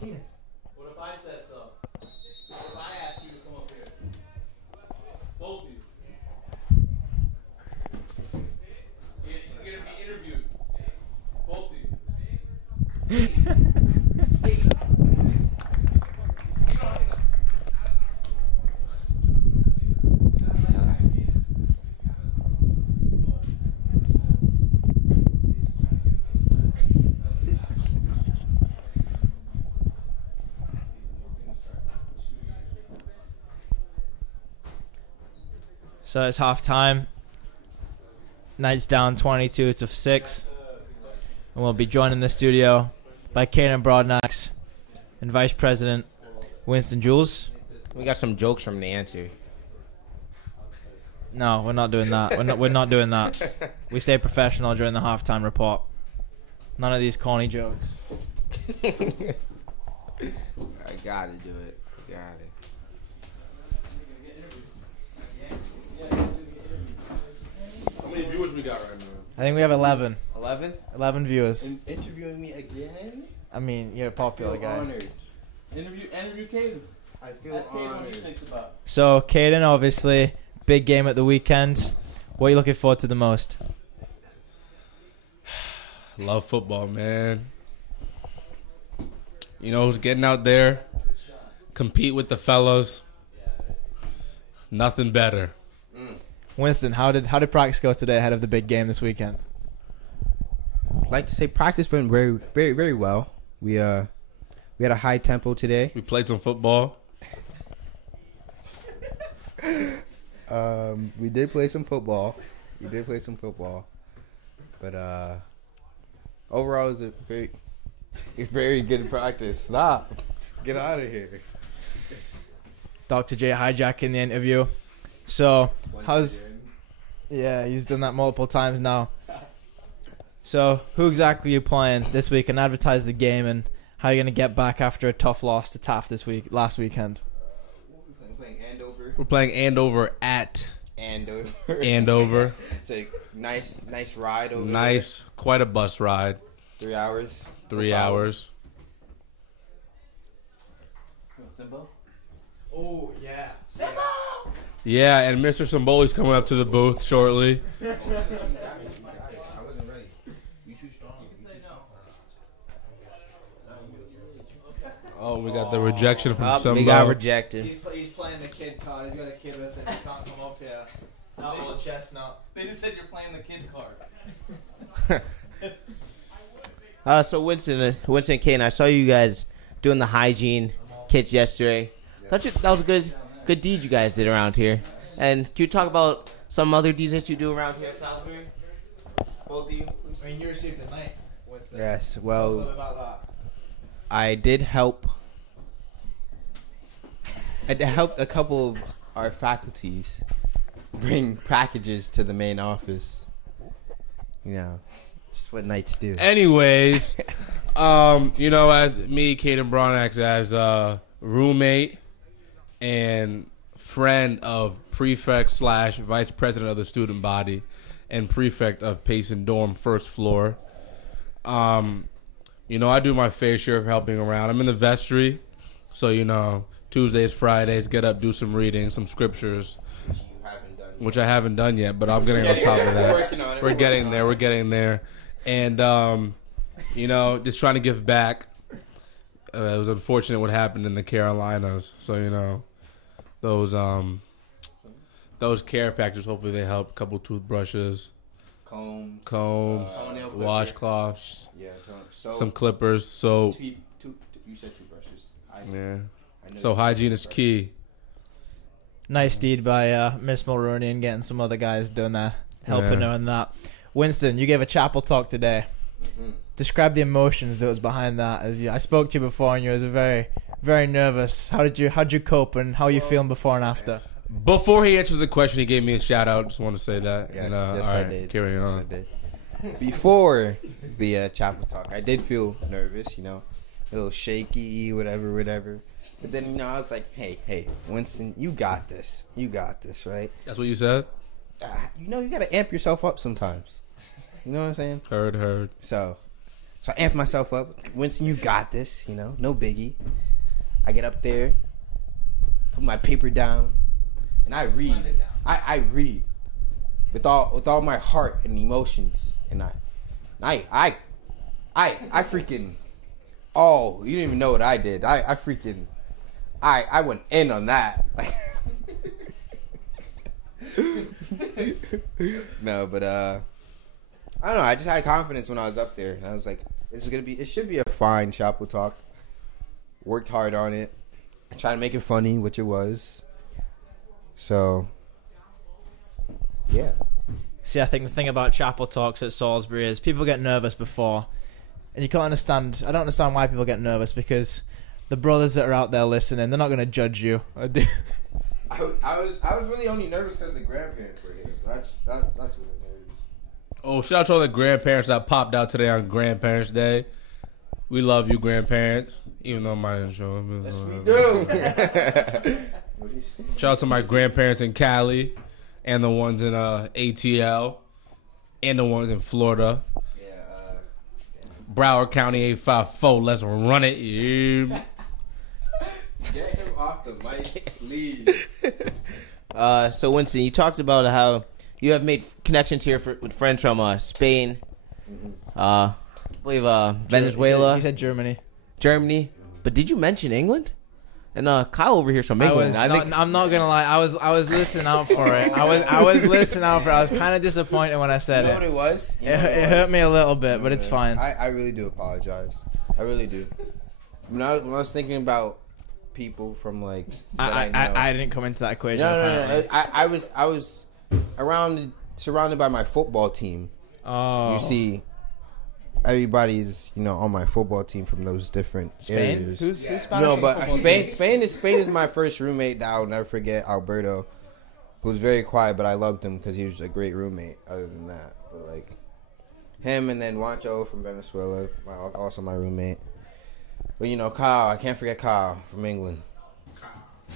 What if I said so? What if I asked you to come up here? Both of you. You're gonna be interviewed. Both of you. Hey. So it's half time. Knight's down 22-6. And we'll be joined in the studio by Kaden Broadnax and Vice President Winston Jules. We got some jokes from the answer. No, we're not doing that. We're not doing that. We stay professional during the halftime report. None of these corny jokes. I gotta do it. Got it. How many viewers we got right now? I think we have 11. 11? 11 viewers. Interviewing me again? I mean, you're a popular feel guy. honored. Interview Caden. I feel Ask Caden what he honored. thinks about. So, Kaden, obviously, big game at the weekend. What are you looking forward to the most? Love football, man. You know, getting out there, compete with the fellows. Nothing better. Winston, how did practice go today ahead of the big game this weekend? I'd like to say practice went very, very, very well. We had a high tempo today. We played some football. We did play some football. But overall, it was a very good practice. Stop. Get out of here. Dr. J hijacking the interview. So, yeah, he's done that multiple times now. So, who exactly are you playing this week, and advertise the game and how you're going to get back after a tough loss to Taft last weekend? We're playing Andover. We're playing Andover at Andover. It's a nice ride over Nice, quite a bus ride. there. 3 hours. 3 hours. Simbo? Oh yeah. Yeah, and Mr. Simboli's coming up to the booth shortly. I wasn't ready. You too strong. Oh, we got the rejection from Oh, Simbo. we got rejected. He's playing the kid card. He's got a kid with him. He can't come up here. That old chestnut. They just said you're playing the kid card. So Winston and Kane, I saw you guys doing the hygiene kits yesterday. That was a good deed you guys did around here. And can you talk about some other deeds that you do around here at Salisbury? Both of you. I mean, you received the night. Winston. Yes, Tell a well, little bit about that. I did help. I helped a couple of our faculties bring packages to the main office. You know, it's what knights do. Anyways, as me, Caden Bronax, as a roommate and friend of prefect / vice president of the student body and prefect of Payson Dorm first floor, I do my fair share of helping around. I'm in the vestry, so Tuesdays, Fridays, get up, do some reading, some scriptures, which I haven't done yet, but I'm getting on top of that. We're getting there. And, just trying to give back. It was unfortunate what happened in the Carolinas. So, those care packages, hopefully they help. A couple toothbrushes, Combs, washcloths, soap, some clippers, soap. you said toothbrushes. Yeah. So hygiene is key. Nice deed by Miss Mulrooney and getting some other guys doing that, helping her in that. Winston, you gave a chapel talk today. Mm-hmm. Describe the emotions that was behind that. I spoke to you before, and you was very, very nervous. How'd you cope, and how are you feeling before and after? Before he answers the question, he gave me a shout out. Just want to say that. Yes, and, yes, all I right, did. Carry on. Yes, I did. Before the chapel talk, I did feel nervous, a little shaky, whatever. But then, I was like, hey, Winston, you got this. You got this, right? That's what you said? You got to amp yourself up sometimes. You know what I'm saying? Heard. So I amped myself up. Winston, you got this, no biggie. I get up there, put my paper down, and I read. I read with all my heart and emotions, and I freaking, oh, you didn't even know what I did. I went in on that. No, but I don't know. I just had confidence when I was up there, and I was like, it should be a fine chapel talk. Worked hard on it. I tried to make it funny, which it was. So, yeah. See, I think the thing about chapel talks at Salisbury is people get nervous before, and you can't understand. I don't understand why people get nervous, because the brothers that are out there listening, they're not going to judge you. I was really only nervous because the grandparents were here. That's what it is. Oh, shout out to all the grandparents that popped out today on Grandparents' Day. We love you, grandparents, even though mine didn't show up. Yes, we do. Shout out to my grandparents in Cali, and the ones in ATL, and the ones in Florida. Broward County 854. Let's run it. Yeah. Get him off the mic, please. So Winston, you talked about how you have made connections here with friends from Spain, I believe Venezuela. He said Germany. Germany. But did you mention England? And Kyle over here is from England. I'm not gonna lie. I was listening out for it. I was listening out for it. I was kind of disappointed when I said You know what it was? It hurt me a little bit, but it's fine. I really do apologize. I really do. When I was thinking about people from that I know. I didn't come into that equation. No. I was surrounded by my football team. Oh, You see, everybody's on my football team from those different Spain? areas. Who's Spanish? No, but Spain is my first roommate that I'll never forget. Alberto, who was very quiet, but I loved him because he was a great roommate. Other than that, but him, and then Juancho from Venezuela, also my roommate. But Kyle, I can't forget Kyle from England.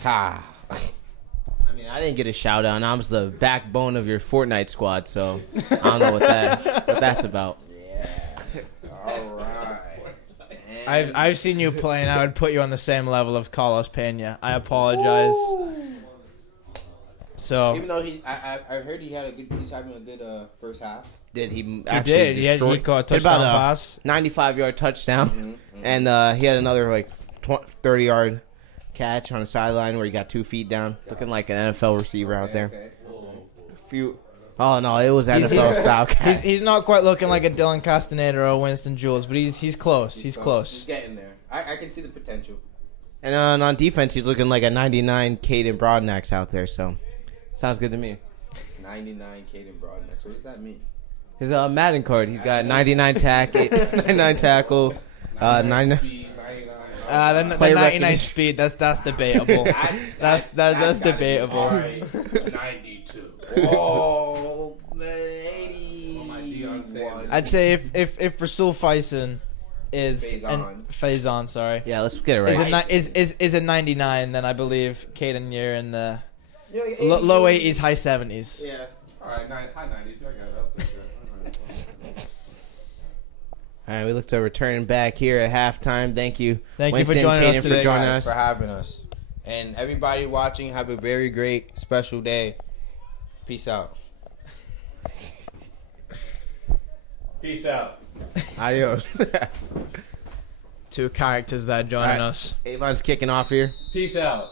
Kyle. I mean, I didn't get a shout out, and I was the backbone of your Fortnite squad, so I don't know what that's about. Yeah. All right. I've seen you play, and I would put you on the same level of Carlos Pena. I apologize. So Even though I heard he's having a good first half. Did he he actually did. destroy? He caught a hit about touchdown a pass. 95-yard touchdown, and he had another like 30-yard catch on the sideline where he got 2 feet down, looking like an NFL receiver out there. Okay. Oh no, it was NFL style catch. He's not quite looking like a Dylan Castaneda or Winston Jules, but he's close. He's close. He's getting there. I can see the potential. And on defense, he's looking like a 99 Caden Broadnax out there. So sounds good to me. 99 Caden Broadnax. What does that mean? His Madden card. He's got 99 tackle, 99 tackle, 99. The Play 99 recognition. speed. That's debatable. that's debatable. 92. Oh, 81. I'd say if Rasul Faison is Faison. Faison, sorry, Yeah, let's get it right. is a 99, then I believe Caden, you're in the Yeah, like low 80s, high 70s. Yeah. All right, high 90s. I got it. I'll take that. All right, we look to return back here at halftime. Thank you. Thank you Winston, for joining us Caden, today. for joining Guys, us. for having us. And everybody watching, have a very great, special day. Peace out. Peace out. Adios. 2 characters that are joining All right. us. Avon's kicking off here. Peace out.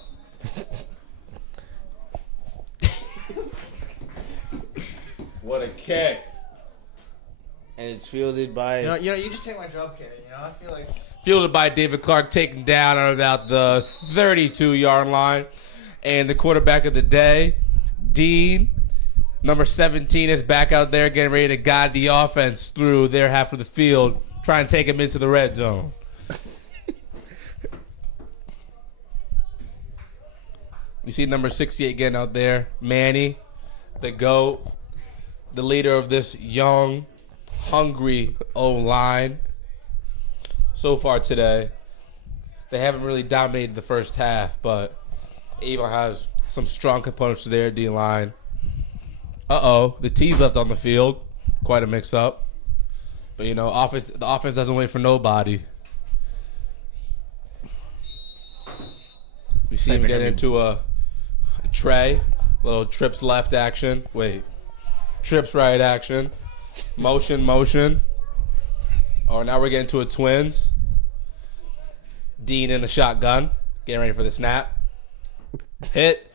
What a kick. And it's fielded by... You just take my job, Caden. I feel like Fielded by David Clark, taken down on about the 32-yard line. And the quarterback of the day, Dean, number 17, is back out there getting ready to guide the offense through their half of the field, trying to take him into the red zone. You see number 68 getting out there, Manny, the GOAT, the leader of this young, hungry O-line. So far today, they haven't really dominated the first half, but Avon has some strong components to their D-line. Uh-oh, the T's left on the field. Quite a mix-up. But, the offense doesn't wait for nobody. We see him get into a tray, little trips left action. Wait, trips right action. Motion. Oh, now we're getting to a twins. Dean in the shotgun, getting ready for the snap. Hit.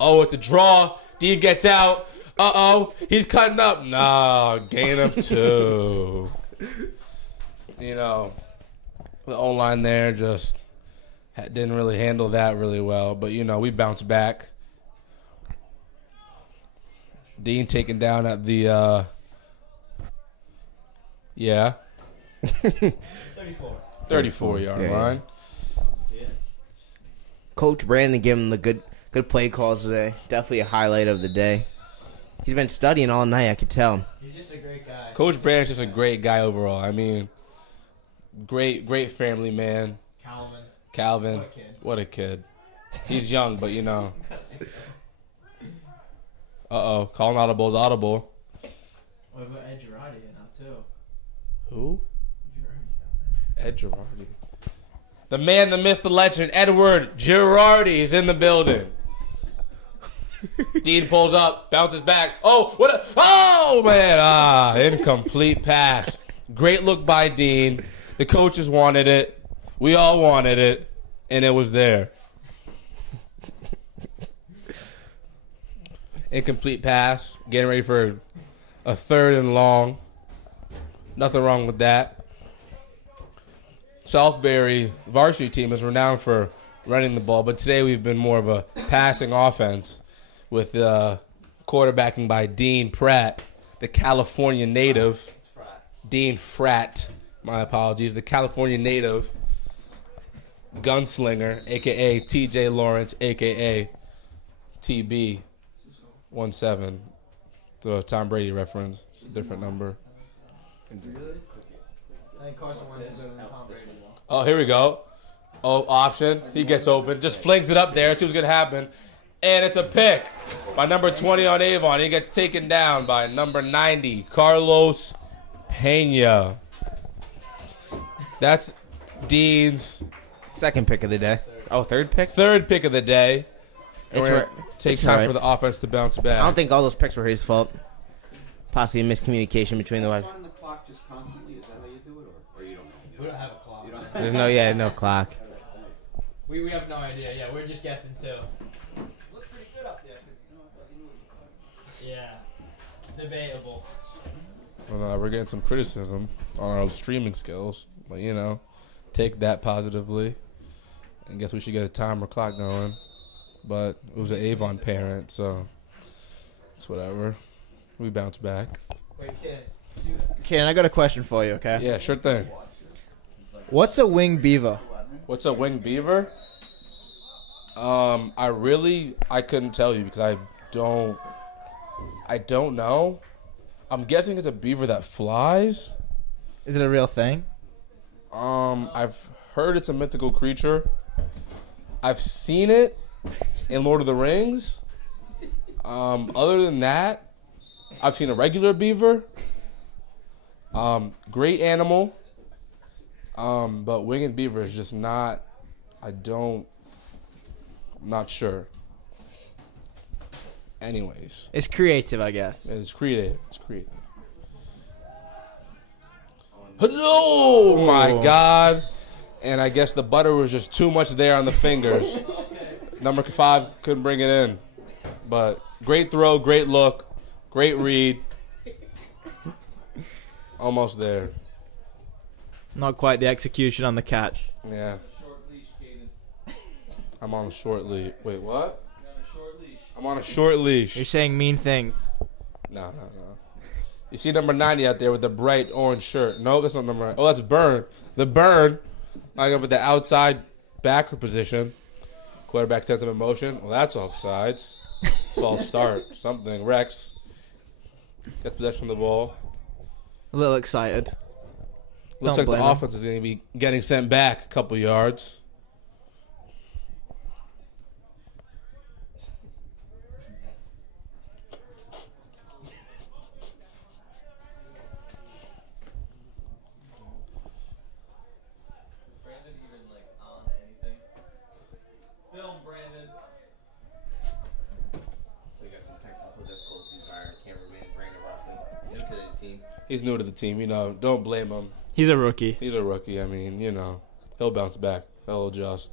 Oh, it's a draw. Dean gets out. Uh-oh, he's cutting up. Nah, gain of 2. The O-line there just didn't really handle that really well. But, we bounced back. Dean taken down at the, 34-yard line. Coach Brandon gave him the good play calls today. Definitely a highlight of the day. He's been studying all night, I could tell. he's just a great guy. Coach Brandon's just a great guy overall. I mean, great family man. Calvin. What a kid. He's young, but Uh-oh, calling audibles audible. What about Ed Girardi now too? Who? Ed Girardi. The man, the myth, the legend, Edward Girardi is in the building. Dean pulls up, bounces back. Oh, man. Incomplete pass. Great look by Dean. The coaches wanted it. We all wanted it. And it was there. Incomplete pass. Getting ready for a 3rd and long. Nothing wrong with that. Salisbury varsity team is renowned for running the ball, but today we've been more of a passing offense with quarterbacking by Dean Pratt, the California native. Dean Fratt, my apologies, the California native gunslinger, a.k.a. T.J. Lawrence, a.k.a. TB17. The Tom Brady reference. It's a different number. I think Carson Wentz is better than Tom Brady. Oh, here we go. Oh, option. He gets open. Just flings it up there. See what's going to happen. And it's a pick by number 20 on Avon. He gets taken down by number 90, Carlos Pena. That's Dean's Second pick of the day. Oh, third pick? third pick of the day. And It's we're right. gonna take It's time right. for the offense to bounce back. I don't think all those picks were his fault. Possibly a miscommunication between the wives. On the clock just constantly? Is that how you do it, or you don't know? We don't have a clock. There's no clock. We have no idea. Yeah, we're just guessing too. Looks pretty good up there. Yeah, debatable. Well, we're getting some criticism on our streaming skills, but you know, take that positively. I guess we should get a timer clock going. But it was an Avon parent, so it's whatever. We bounce back. Wait, Ken, I got a question for you. Okay. Yeah, sure thing. What's a winged beaver? What's a winged beaver? I couldn't tell you because I don't know. I'm guessing it's a beaver that flies. Is it a real thing? I've heard it's a mythical creature. I've seen it in Lord of the Rings. Other than that, I've seen a regular beaver. Great animal. But winged beaver is just not. I'm not sure. Anyways, It's creative, I guess. it's creative. It's creative. Oh my God! And I guess the butter was just too much there on the fingers. Number 5 couldn't bring it in. But great throw, great look, great read. Almost there. Not quite the execution on the catch. Yeah. Short leash, Caden. I'm on a short leash. Wait, what? You're on a short leash. I'm on a short leash. You're saying mean things. No. You see number 90 out there with the bright orange shirt. No, that's not number 9. Oh, that's Burn. The Burn. Like up at the outside backer position. Quarterback sense of emotion. Well, that's offsides. False start. Something. Rex gets possession of the ball. A little excited. Looks Don't like blame the him. offense is going to be getting sent back a couple yards. Is Brandon even like on anything? Film, Brandon. So we got some technical difficulties by our cameraman, Brandon Ruffin. New to the team. He's new to the team. You know, don't blame him. He's a rookie. He's a rookie. I mean, you know, he'll bounce back. He'll adjust.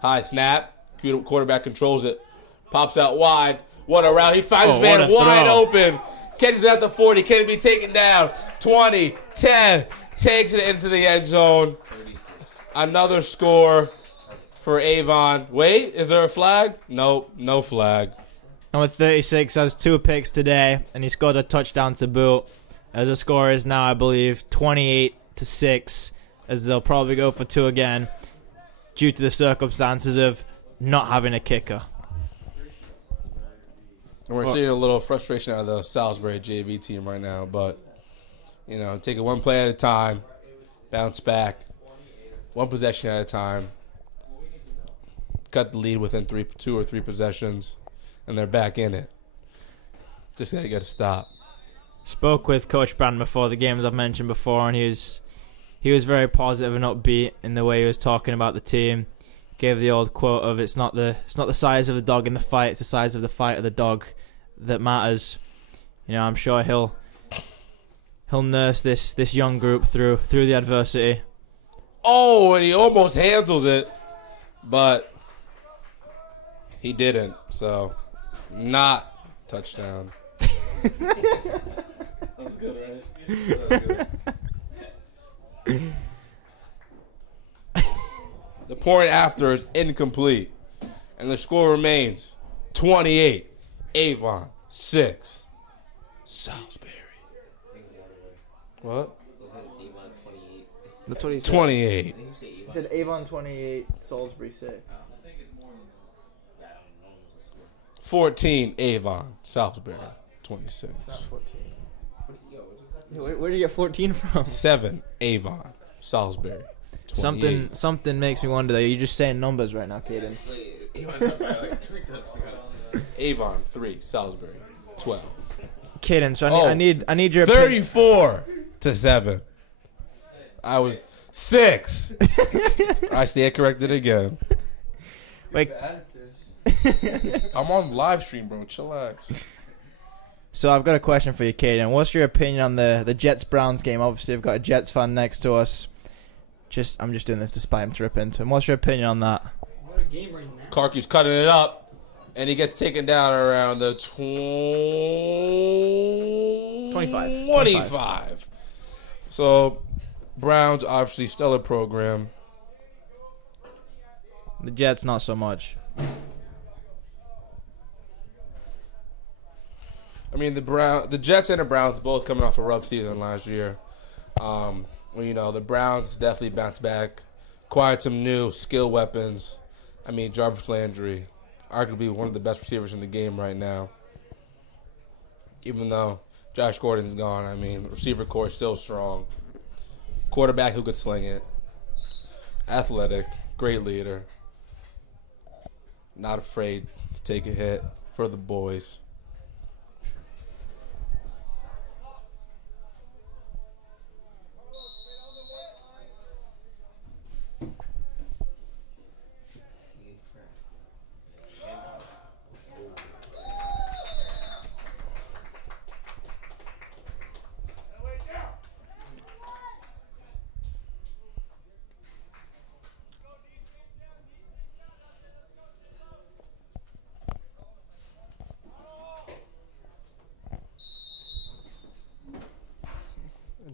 High snap. Quarterback controls it. Pops out wide. What a route. He finds his what man a wide throw. open. Catches it at the 40. Can it be taken down? 20, 10. Takes it into the end zone. 36. Another score for Avon. Wait, is there a flag? Nope, no flag. Number 36 has 2 picks today, and he scored a touchdown to boot. As the score is now, I believe, 28-6, as they'll probably go for 2 again, due to the circumstances of not having a kicker. And we're seeing a little frustration out of the Salisbury JV team right now, but, you know, take it one play at a time, bounce back, one possession at a time, cut the lead within 2 or 3 possessions, and they're back in it. Just gotta get a stop. Spoke with Coach Brand before the game, as I've mentioned before, and he was very positive and upbeat in the way he was talking about the team. Gave the old quote of it's not the size of the dog in the fight, it's the size of the fight of the dog that matters. You know, I'm sure he'll nurse this young group through the adversity. Oh, and he almost handles it, but he didn't. So, not touchdown. The point after is incomplete, and the score remains 28, Avon 6, Salisbury. What? That's what he 28. He said Avon 28, Salisbury 6. 14, Avon, Salisbury 26. 14. Where did you get 14 from? 7, Avon, Salisbury 28. Something makes me wonder that you're just saying numbers right now, Caden. Avon 3, Salisbury 12. Caden, so Oh, I need your opinion. 34-7. I was 6. I stand corrected again. Wait. I'm on live stream, bro. Chillax. So I've got a question for you, Caden. What's your opinion on the Jets-Browns game? Obviously, I've got a Jets fan next to us. I'm just doing this to spite him to rip into him. What's your opinion on that? What a game right now. Clarky's cutting it up, and he gets taken down around the 25. So, Browns, obviously, stellar program. The Jets, not so much. I mean, the Jets and the Browns both coming off a rough season last year. The Browns definitely bounced back, acquired some new skill weapons. I mean, Jarvis Landry, arguably one of the best receivers in the game right now. Even though Josh Gordon's gone, I mean, the receiver core is still strong. Quarterback who could sling it. Athletic, great leader. Not afraid to take a hit for the boys.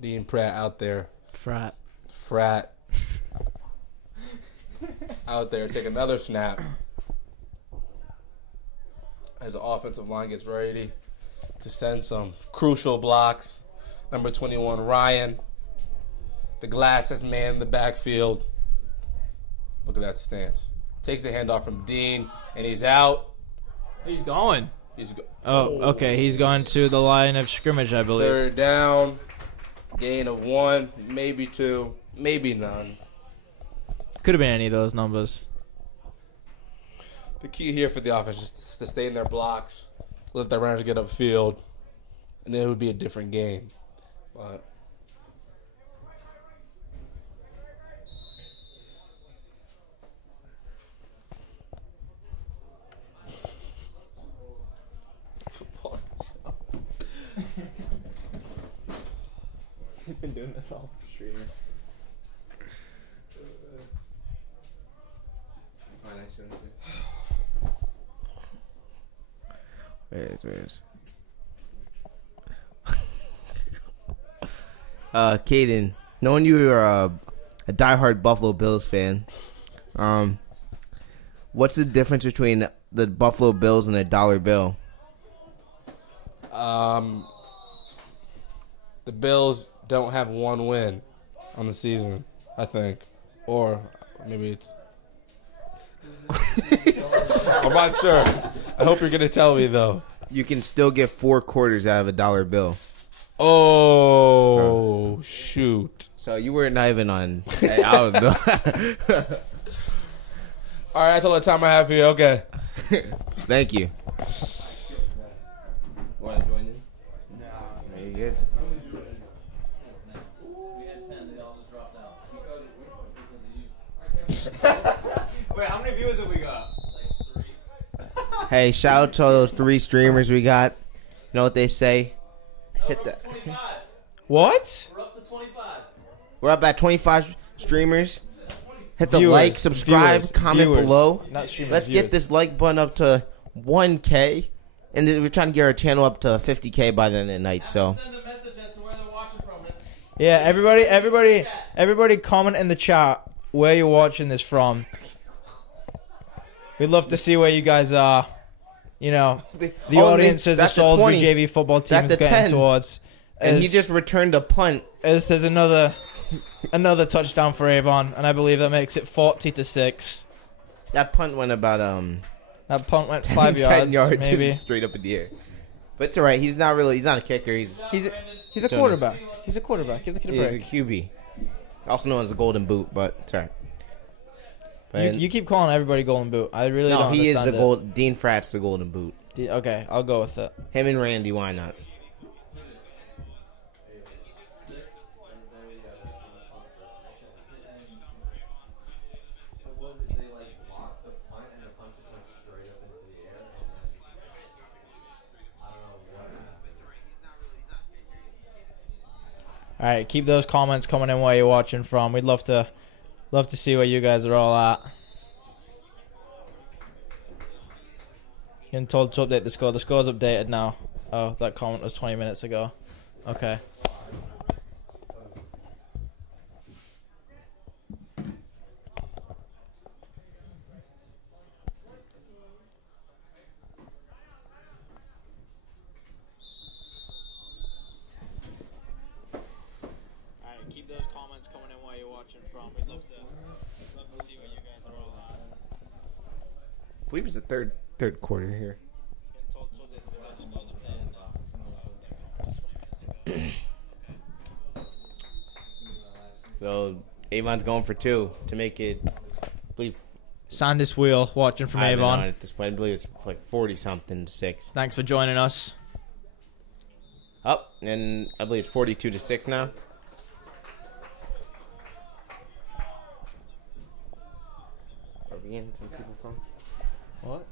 Dean Pratt out there. Frat. Out there, take another snap. As the offensive line gets ready to send some crucial blocks. Number 21, Ryan. The glasses man in the backfield. Look at that stance. Takes the handoff from Dean, and he's out. He's going. Oh, okay. He's going to the line of scrimmage, I believe. Third down. Gain of 1, maybe 2, maybe none. Could have been any of those numbers. The key here for the offense is to stay in their blocks, let their runners get upfield, and then it would be a different game. But I've been doing that all stream. Where's Caden, knowing you are a diehard Buffalo Bills fan, what's the difference between the Buffalo Bills and a dollar bill? the Bills don't have one win on the season, I think. Or maybe it's... I'm not sure. I hope you're going to tell me, though. You can still get 4 quarters out of a dollar bill. Oh, shoot. So you weren't even on... Hey, I don't know. All right, that's all the time I have here. Okay. Thank you. Want to join in? No. Are you good? We had 10. They all just dropped out. Wait, how many viewers have we got? Like 3. Hey, shout out to all those 3 streamers we got. You know what they say? Hit that. 25. What? We're up to 25. We're up at 25 streamers. Hit the Viewers, like, subscribe, viewers, comment viewers. below. Not streamers, Let's viewers. get this like button up to 1K. And then we're trying to get our channel up to 50K by the end of the night. So Send a message as to where they're watching from. Yeah, everybody comment in the chat where you're watching this from. We'd love to see where you guys are. You know, the audience is the that's the Salisbury 20. JV football team That's is the getting 10. towards. and he As- just returned a punt. as there's another touchdown for Avon, and I believe that makes it 40-6. That punt went about That punt went 5 10 yards, maybe. straight up in the air. But it's all right. He's not a kicker. He's He's a Tony. quarterback. He's a quarterback. Give the kid a he's a break. QB, also known as the Golden Boot. But it's all right. But You keep calling everybody Golden Boot. I really no, don't he is the understand it. gold. Dean Fratt's the Golden Boot. Okay, I'll go with it. Him and Randy, why not? All right, keep those comments coming in where you're watching from. We'd love to see where you guys are all at. Getting told to update the score. The score's updated now. Oh, that comment was 20 minutes ago. Okay. Alright, keep those comments coming in where you're watching from. We'd love to see where you guys are all at. I believe it's the third quarter here. So Avon's going for 2 to make it, I believe. Sandis Wheel watching from I don't know Avon. at this point. I believe it's like 40-something to 6. Thanks for joining us. Up, and I believe it's 42-6 now. Are we getting some people from? What?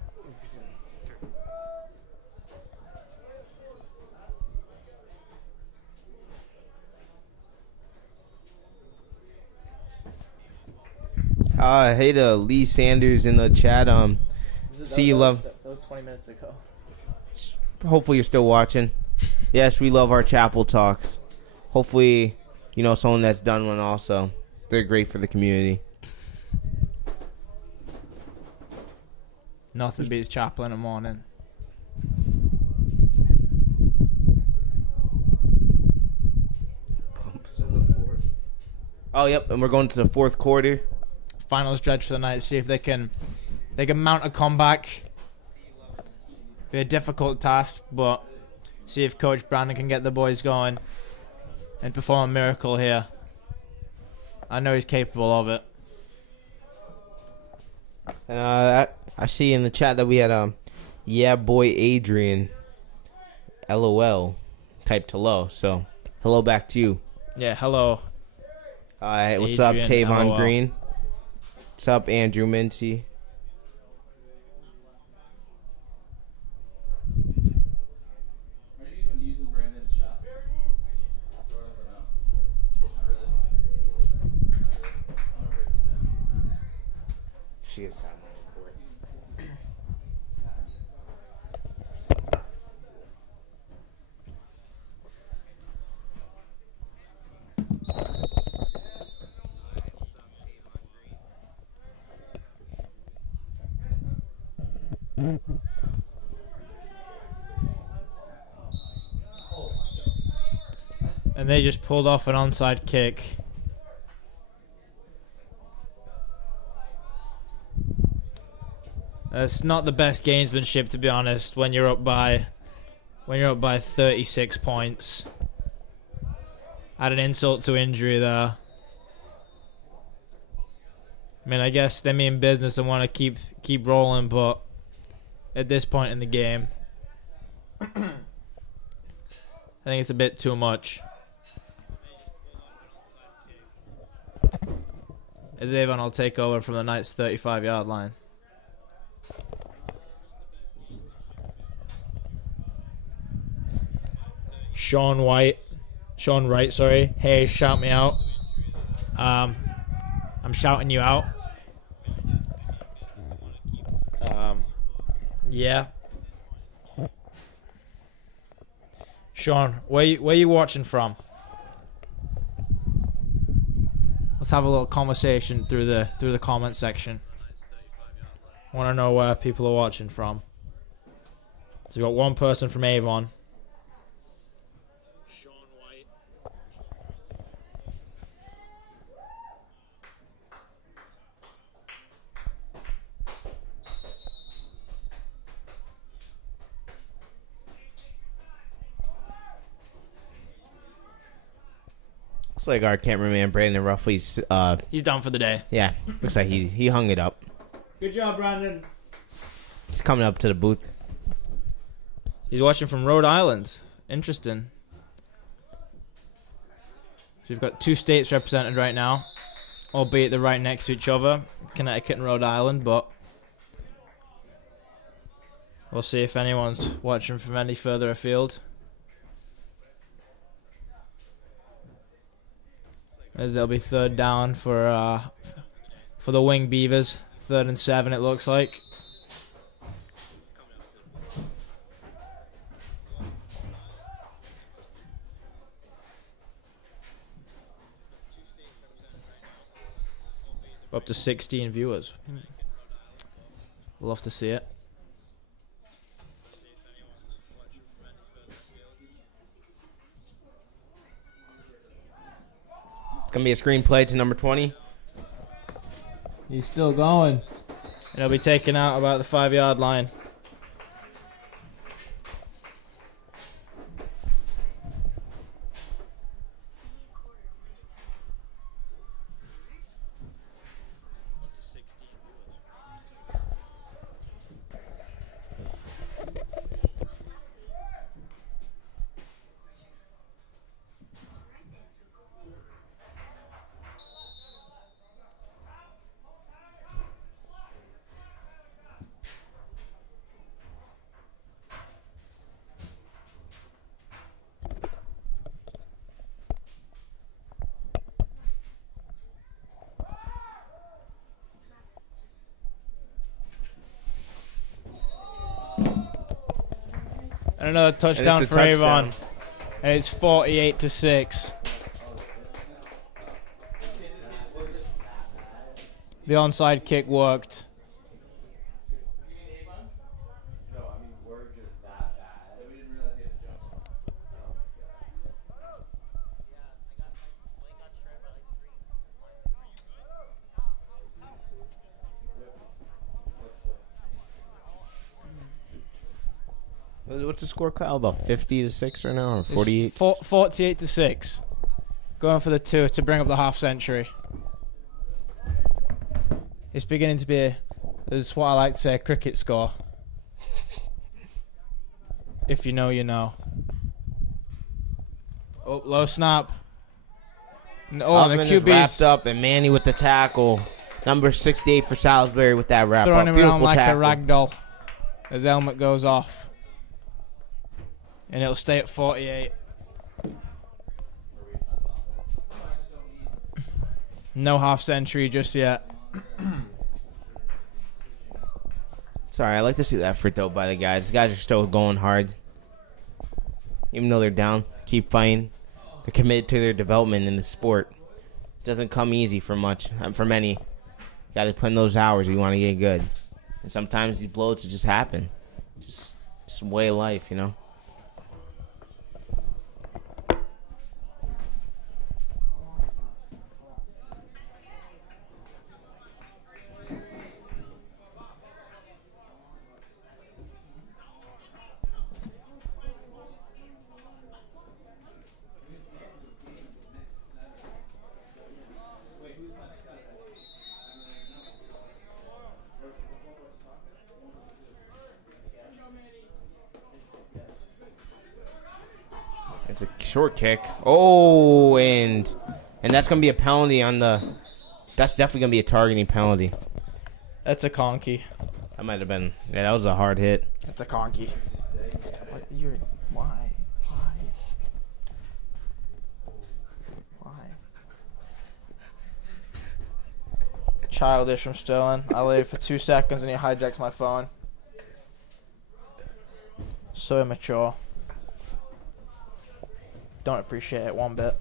Hey to Lee Sanders in the chat. See you love. That was 20 minutes ago. Hopefully you're still watching. Yes, we love our chapel talks. Hopefully, you know someone that's done one also. They're great for the community. Nothing beats chapel in the morning. Oh, yep, and we're going to the 4th quarter. Final stretch for the night. See if they can mount a comeback. Be a difficult task, but see if Coach Brandon can get the boys going and perform a miracle here. I know he's capable of it. I see in the chat that we had yeah boy Adrian LOL typed hello. So hello back to you. Yeah, hello. What's Adrian, up, Tavon LOL. Green? What's up, Andrew Mincy? Are you even using Brandon's shots? Sort of or no? Not really. I'm gonna break them down. She is sound on the court. And they just pulled off an onside kick. It's not the best gamesmanship, to be honest, when you're up by 36 points. Add an insult to injury there. I mean, I guess they mean business and want to keep rolling, but at this point in the game, I think it's a bit too much. As Avon will take over from the Knights' 35-yard line. Sean Wright, sorry. Hey, shout me out. I'm shouting you out. Yeah. Sean, where you watching from? Let's have a little conversation through the comment section. Want to know where people are watching from. So we've got one person from Avon. Looks like our cameraman Brandon Ruffley's He's done for the day. yeah, looks like he hung it up. Good job, Brandon. He's coming up to the booth. He's watching from Rhode Island. Interesting. So we've got 2 states represented right now, albeit they're right next to each other, Connecticut and Rhode Island, but we'll see if anyone's watching from any further afield. as there'll be 3rd down for the Wing Beavers. 3rd and 7 it looks like. Up to 16 viewers. Love to see it. It's going to be a screen play to number 20. He's still going. And he'll be taken out about the 5-yard line. And another touchdown for Avon. And it's 48-6. The onside kick worked. What's the score, Kyle? About 50-6 right now, or 48? 48-6. Going for the 2 to bring up the half century. It's beginning to be this is what I like to say, a cricket score. If you know, you know. Oh, low snap. Oh, the QB's wrapped QB's up, and Manny with the tackle. Number 68 for Salisbury with that wrap throwing up. him Beautiful around like tackle. a rag doll. His helmet goes off. And it'll stay at 48. No half century just yet. Sorry, I like to see the effort, though, by the guys. The guys are still going hard. Even though they're down, keep fighting. They're committed to their development in the sport. It doesn't come easy for many. You got to put in those hours if you want to get good. And sometimes these blowouts just happen. Just way of life, you know? It's a short kick. Oh, and that's going to be a penalty on the... That's definitely going to be a targeting penalty. That's a conky. That might have been... Yeah, that was a hard hit. That's a conky. Why? Childish from Sterling. I lay for 2 seconds and he hijacks my phone. So immature. Don't appreciate it one bit.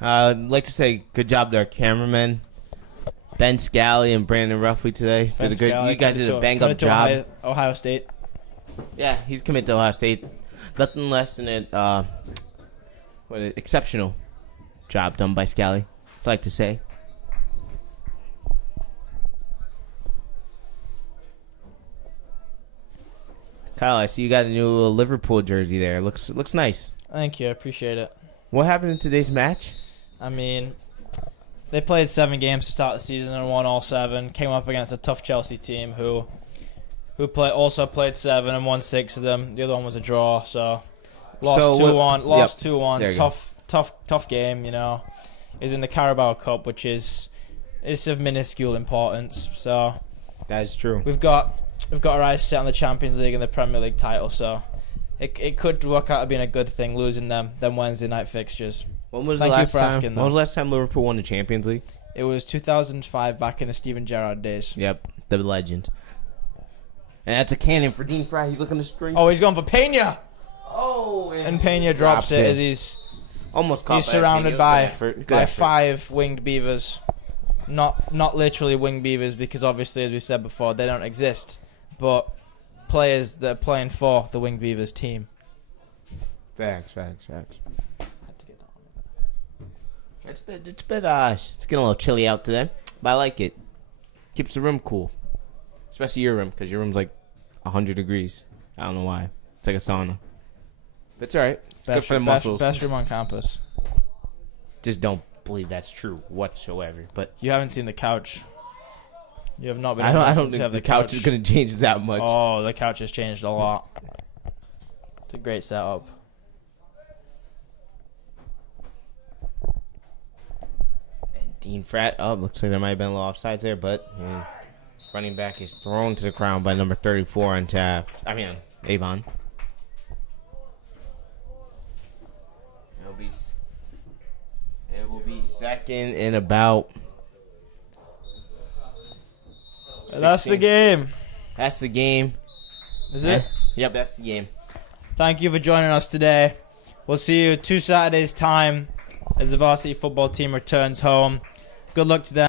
I'd like to say good job to our cameramen, Ben Scally and Brandon Ruffley today. Ben Did a good. Scally You guys did a bang up to job. Ohio State. Yeah, he's committed to Ohio State. Nothing less than an exceptional job done by Scally. I'd like to say. Kyle, I see you got a new Liverpool jersey there. Looks nice. Thank you. I appreciate it. What happened in today's match? I mean, they played 7 games to start the season and won all 7. Came up against a tough Chelsea team who also played 7 and won 6 of them. The other one was a draw, so lost 2-1. Lost 2-1. Tough game. You know, is in the Carabao Cup, which is of minuscule importance. So That is true. we've got our eyes set on the Champions League and the Premier League title. So it could work out to being a good thing losing them Wednesday night fixtures. When was Thank the you last for time? asking, When though. was the last time Liverpool won the Champions League? It was 2005, back in the Steven Gerrard days. Yep, the legend. And that's a cannon for Dean Fry. He's looking to string. Oh, he's going for Pena! Oh, And Pena drops it as he's almost caught he's by surrounded Pena. by Good effort. Good by effort. 5 winged beavers. Not literally winged beavers, because obviously, as we said before, they don't exist. But players that are playing for the winged beavers team. Facts. It's getting a little chilly out today, but I like it. Keeps the room cool, especially your room, because your room's like 100 degrees. I don't know why. It's like a sauna. But it's all right. It's good for the muscles. Best room on campus. Just don't believe that's true whatsoever. But You haven't seen the couch. You have not been. I able don't to think have the couch is going to change that much. Oh, the couch has changed a lot. It's a great setup. Dean Frat up. Looks like there might have been a little offsides there, but running back is thrown to the ground by number 34 on Avon. It will be second in about. That's the 16. game. That's the game. Is it? Yep, that's the game. Thank you for joining us today. We'll see you 2 Saturdays' time as the varsity football team returns home. Good luck to them.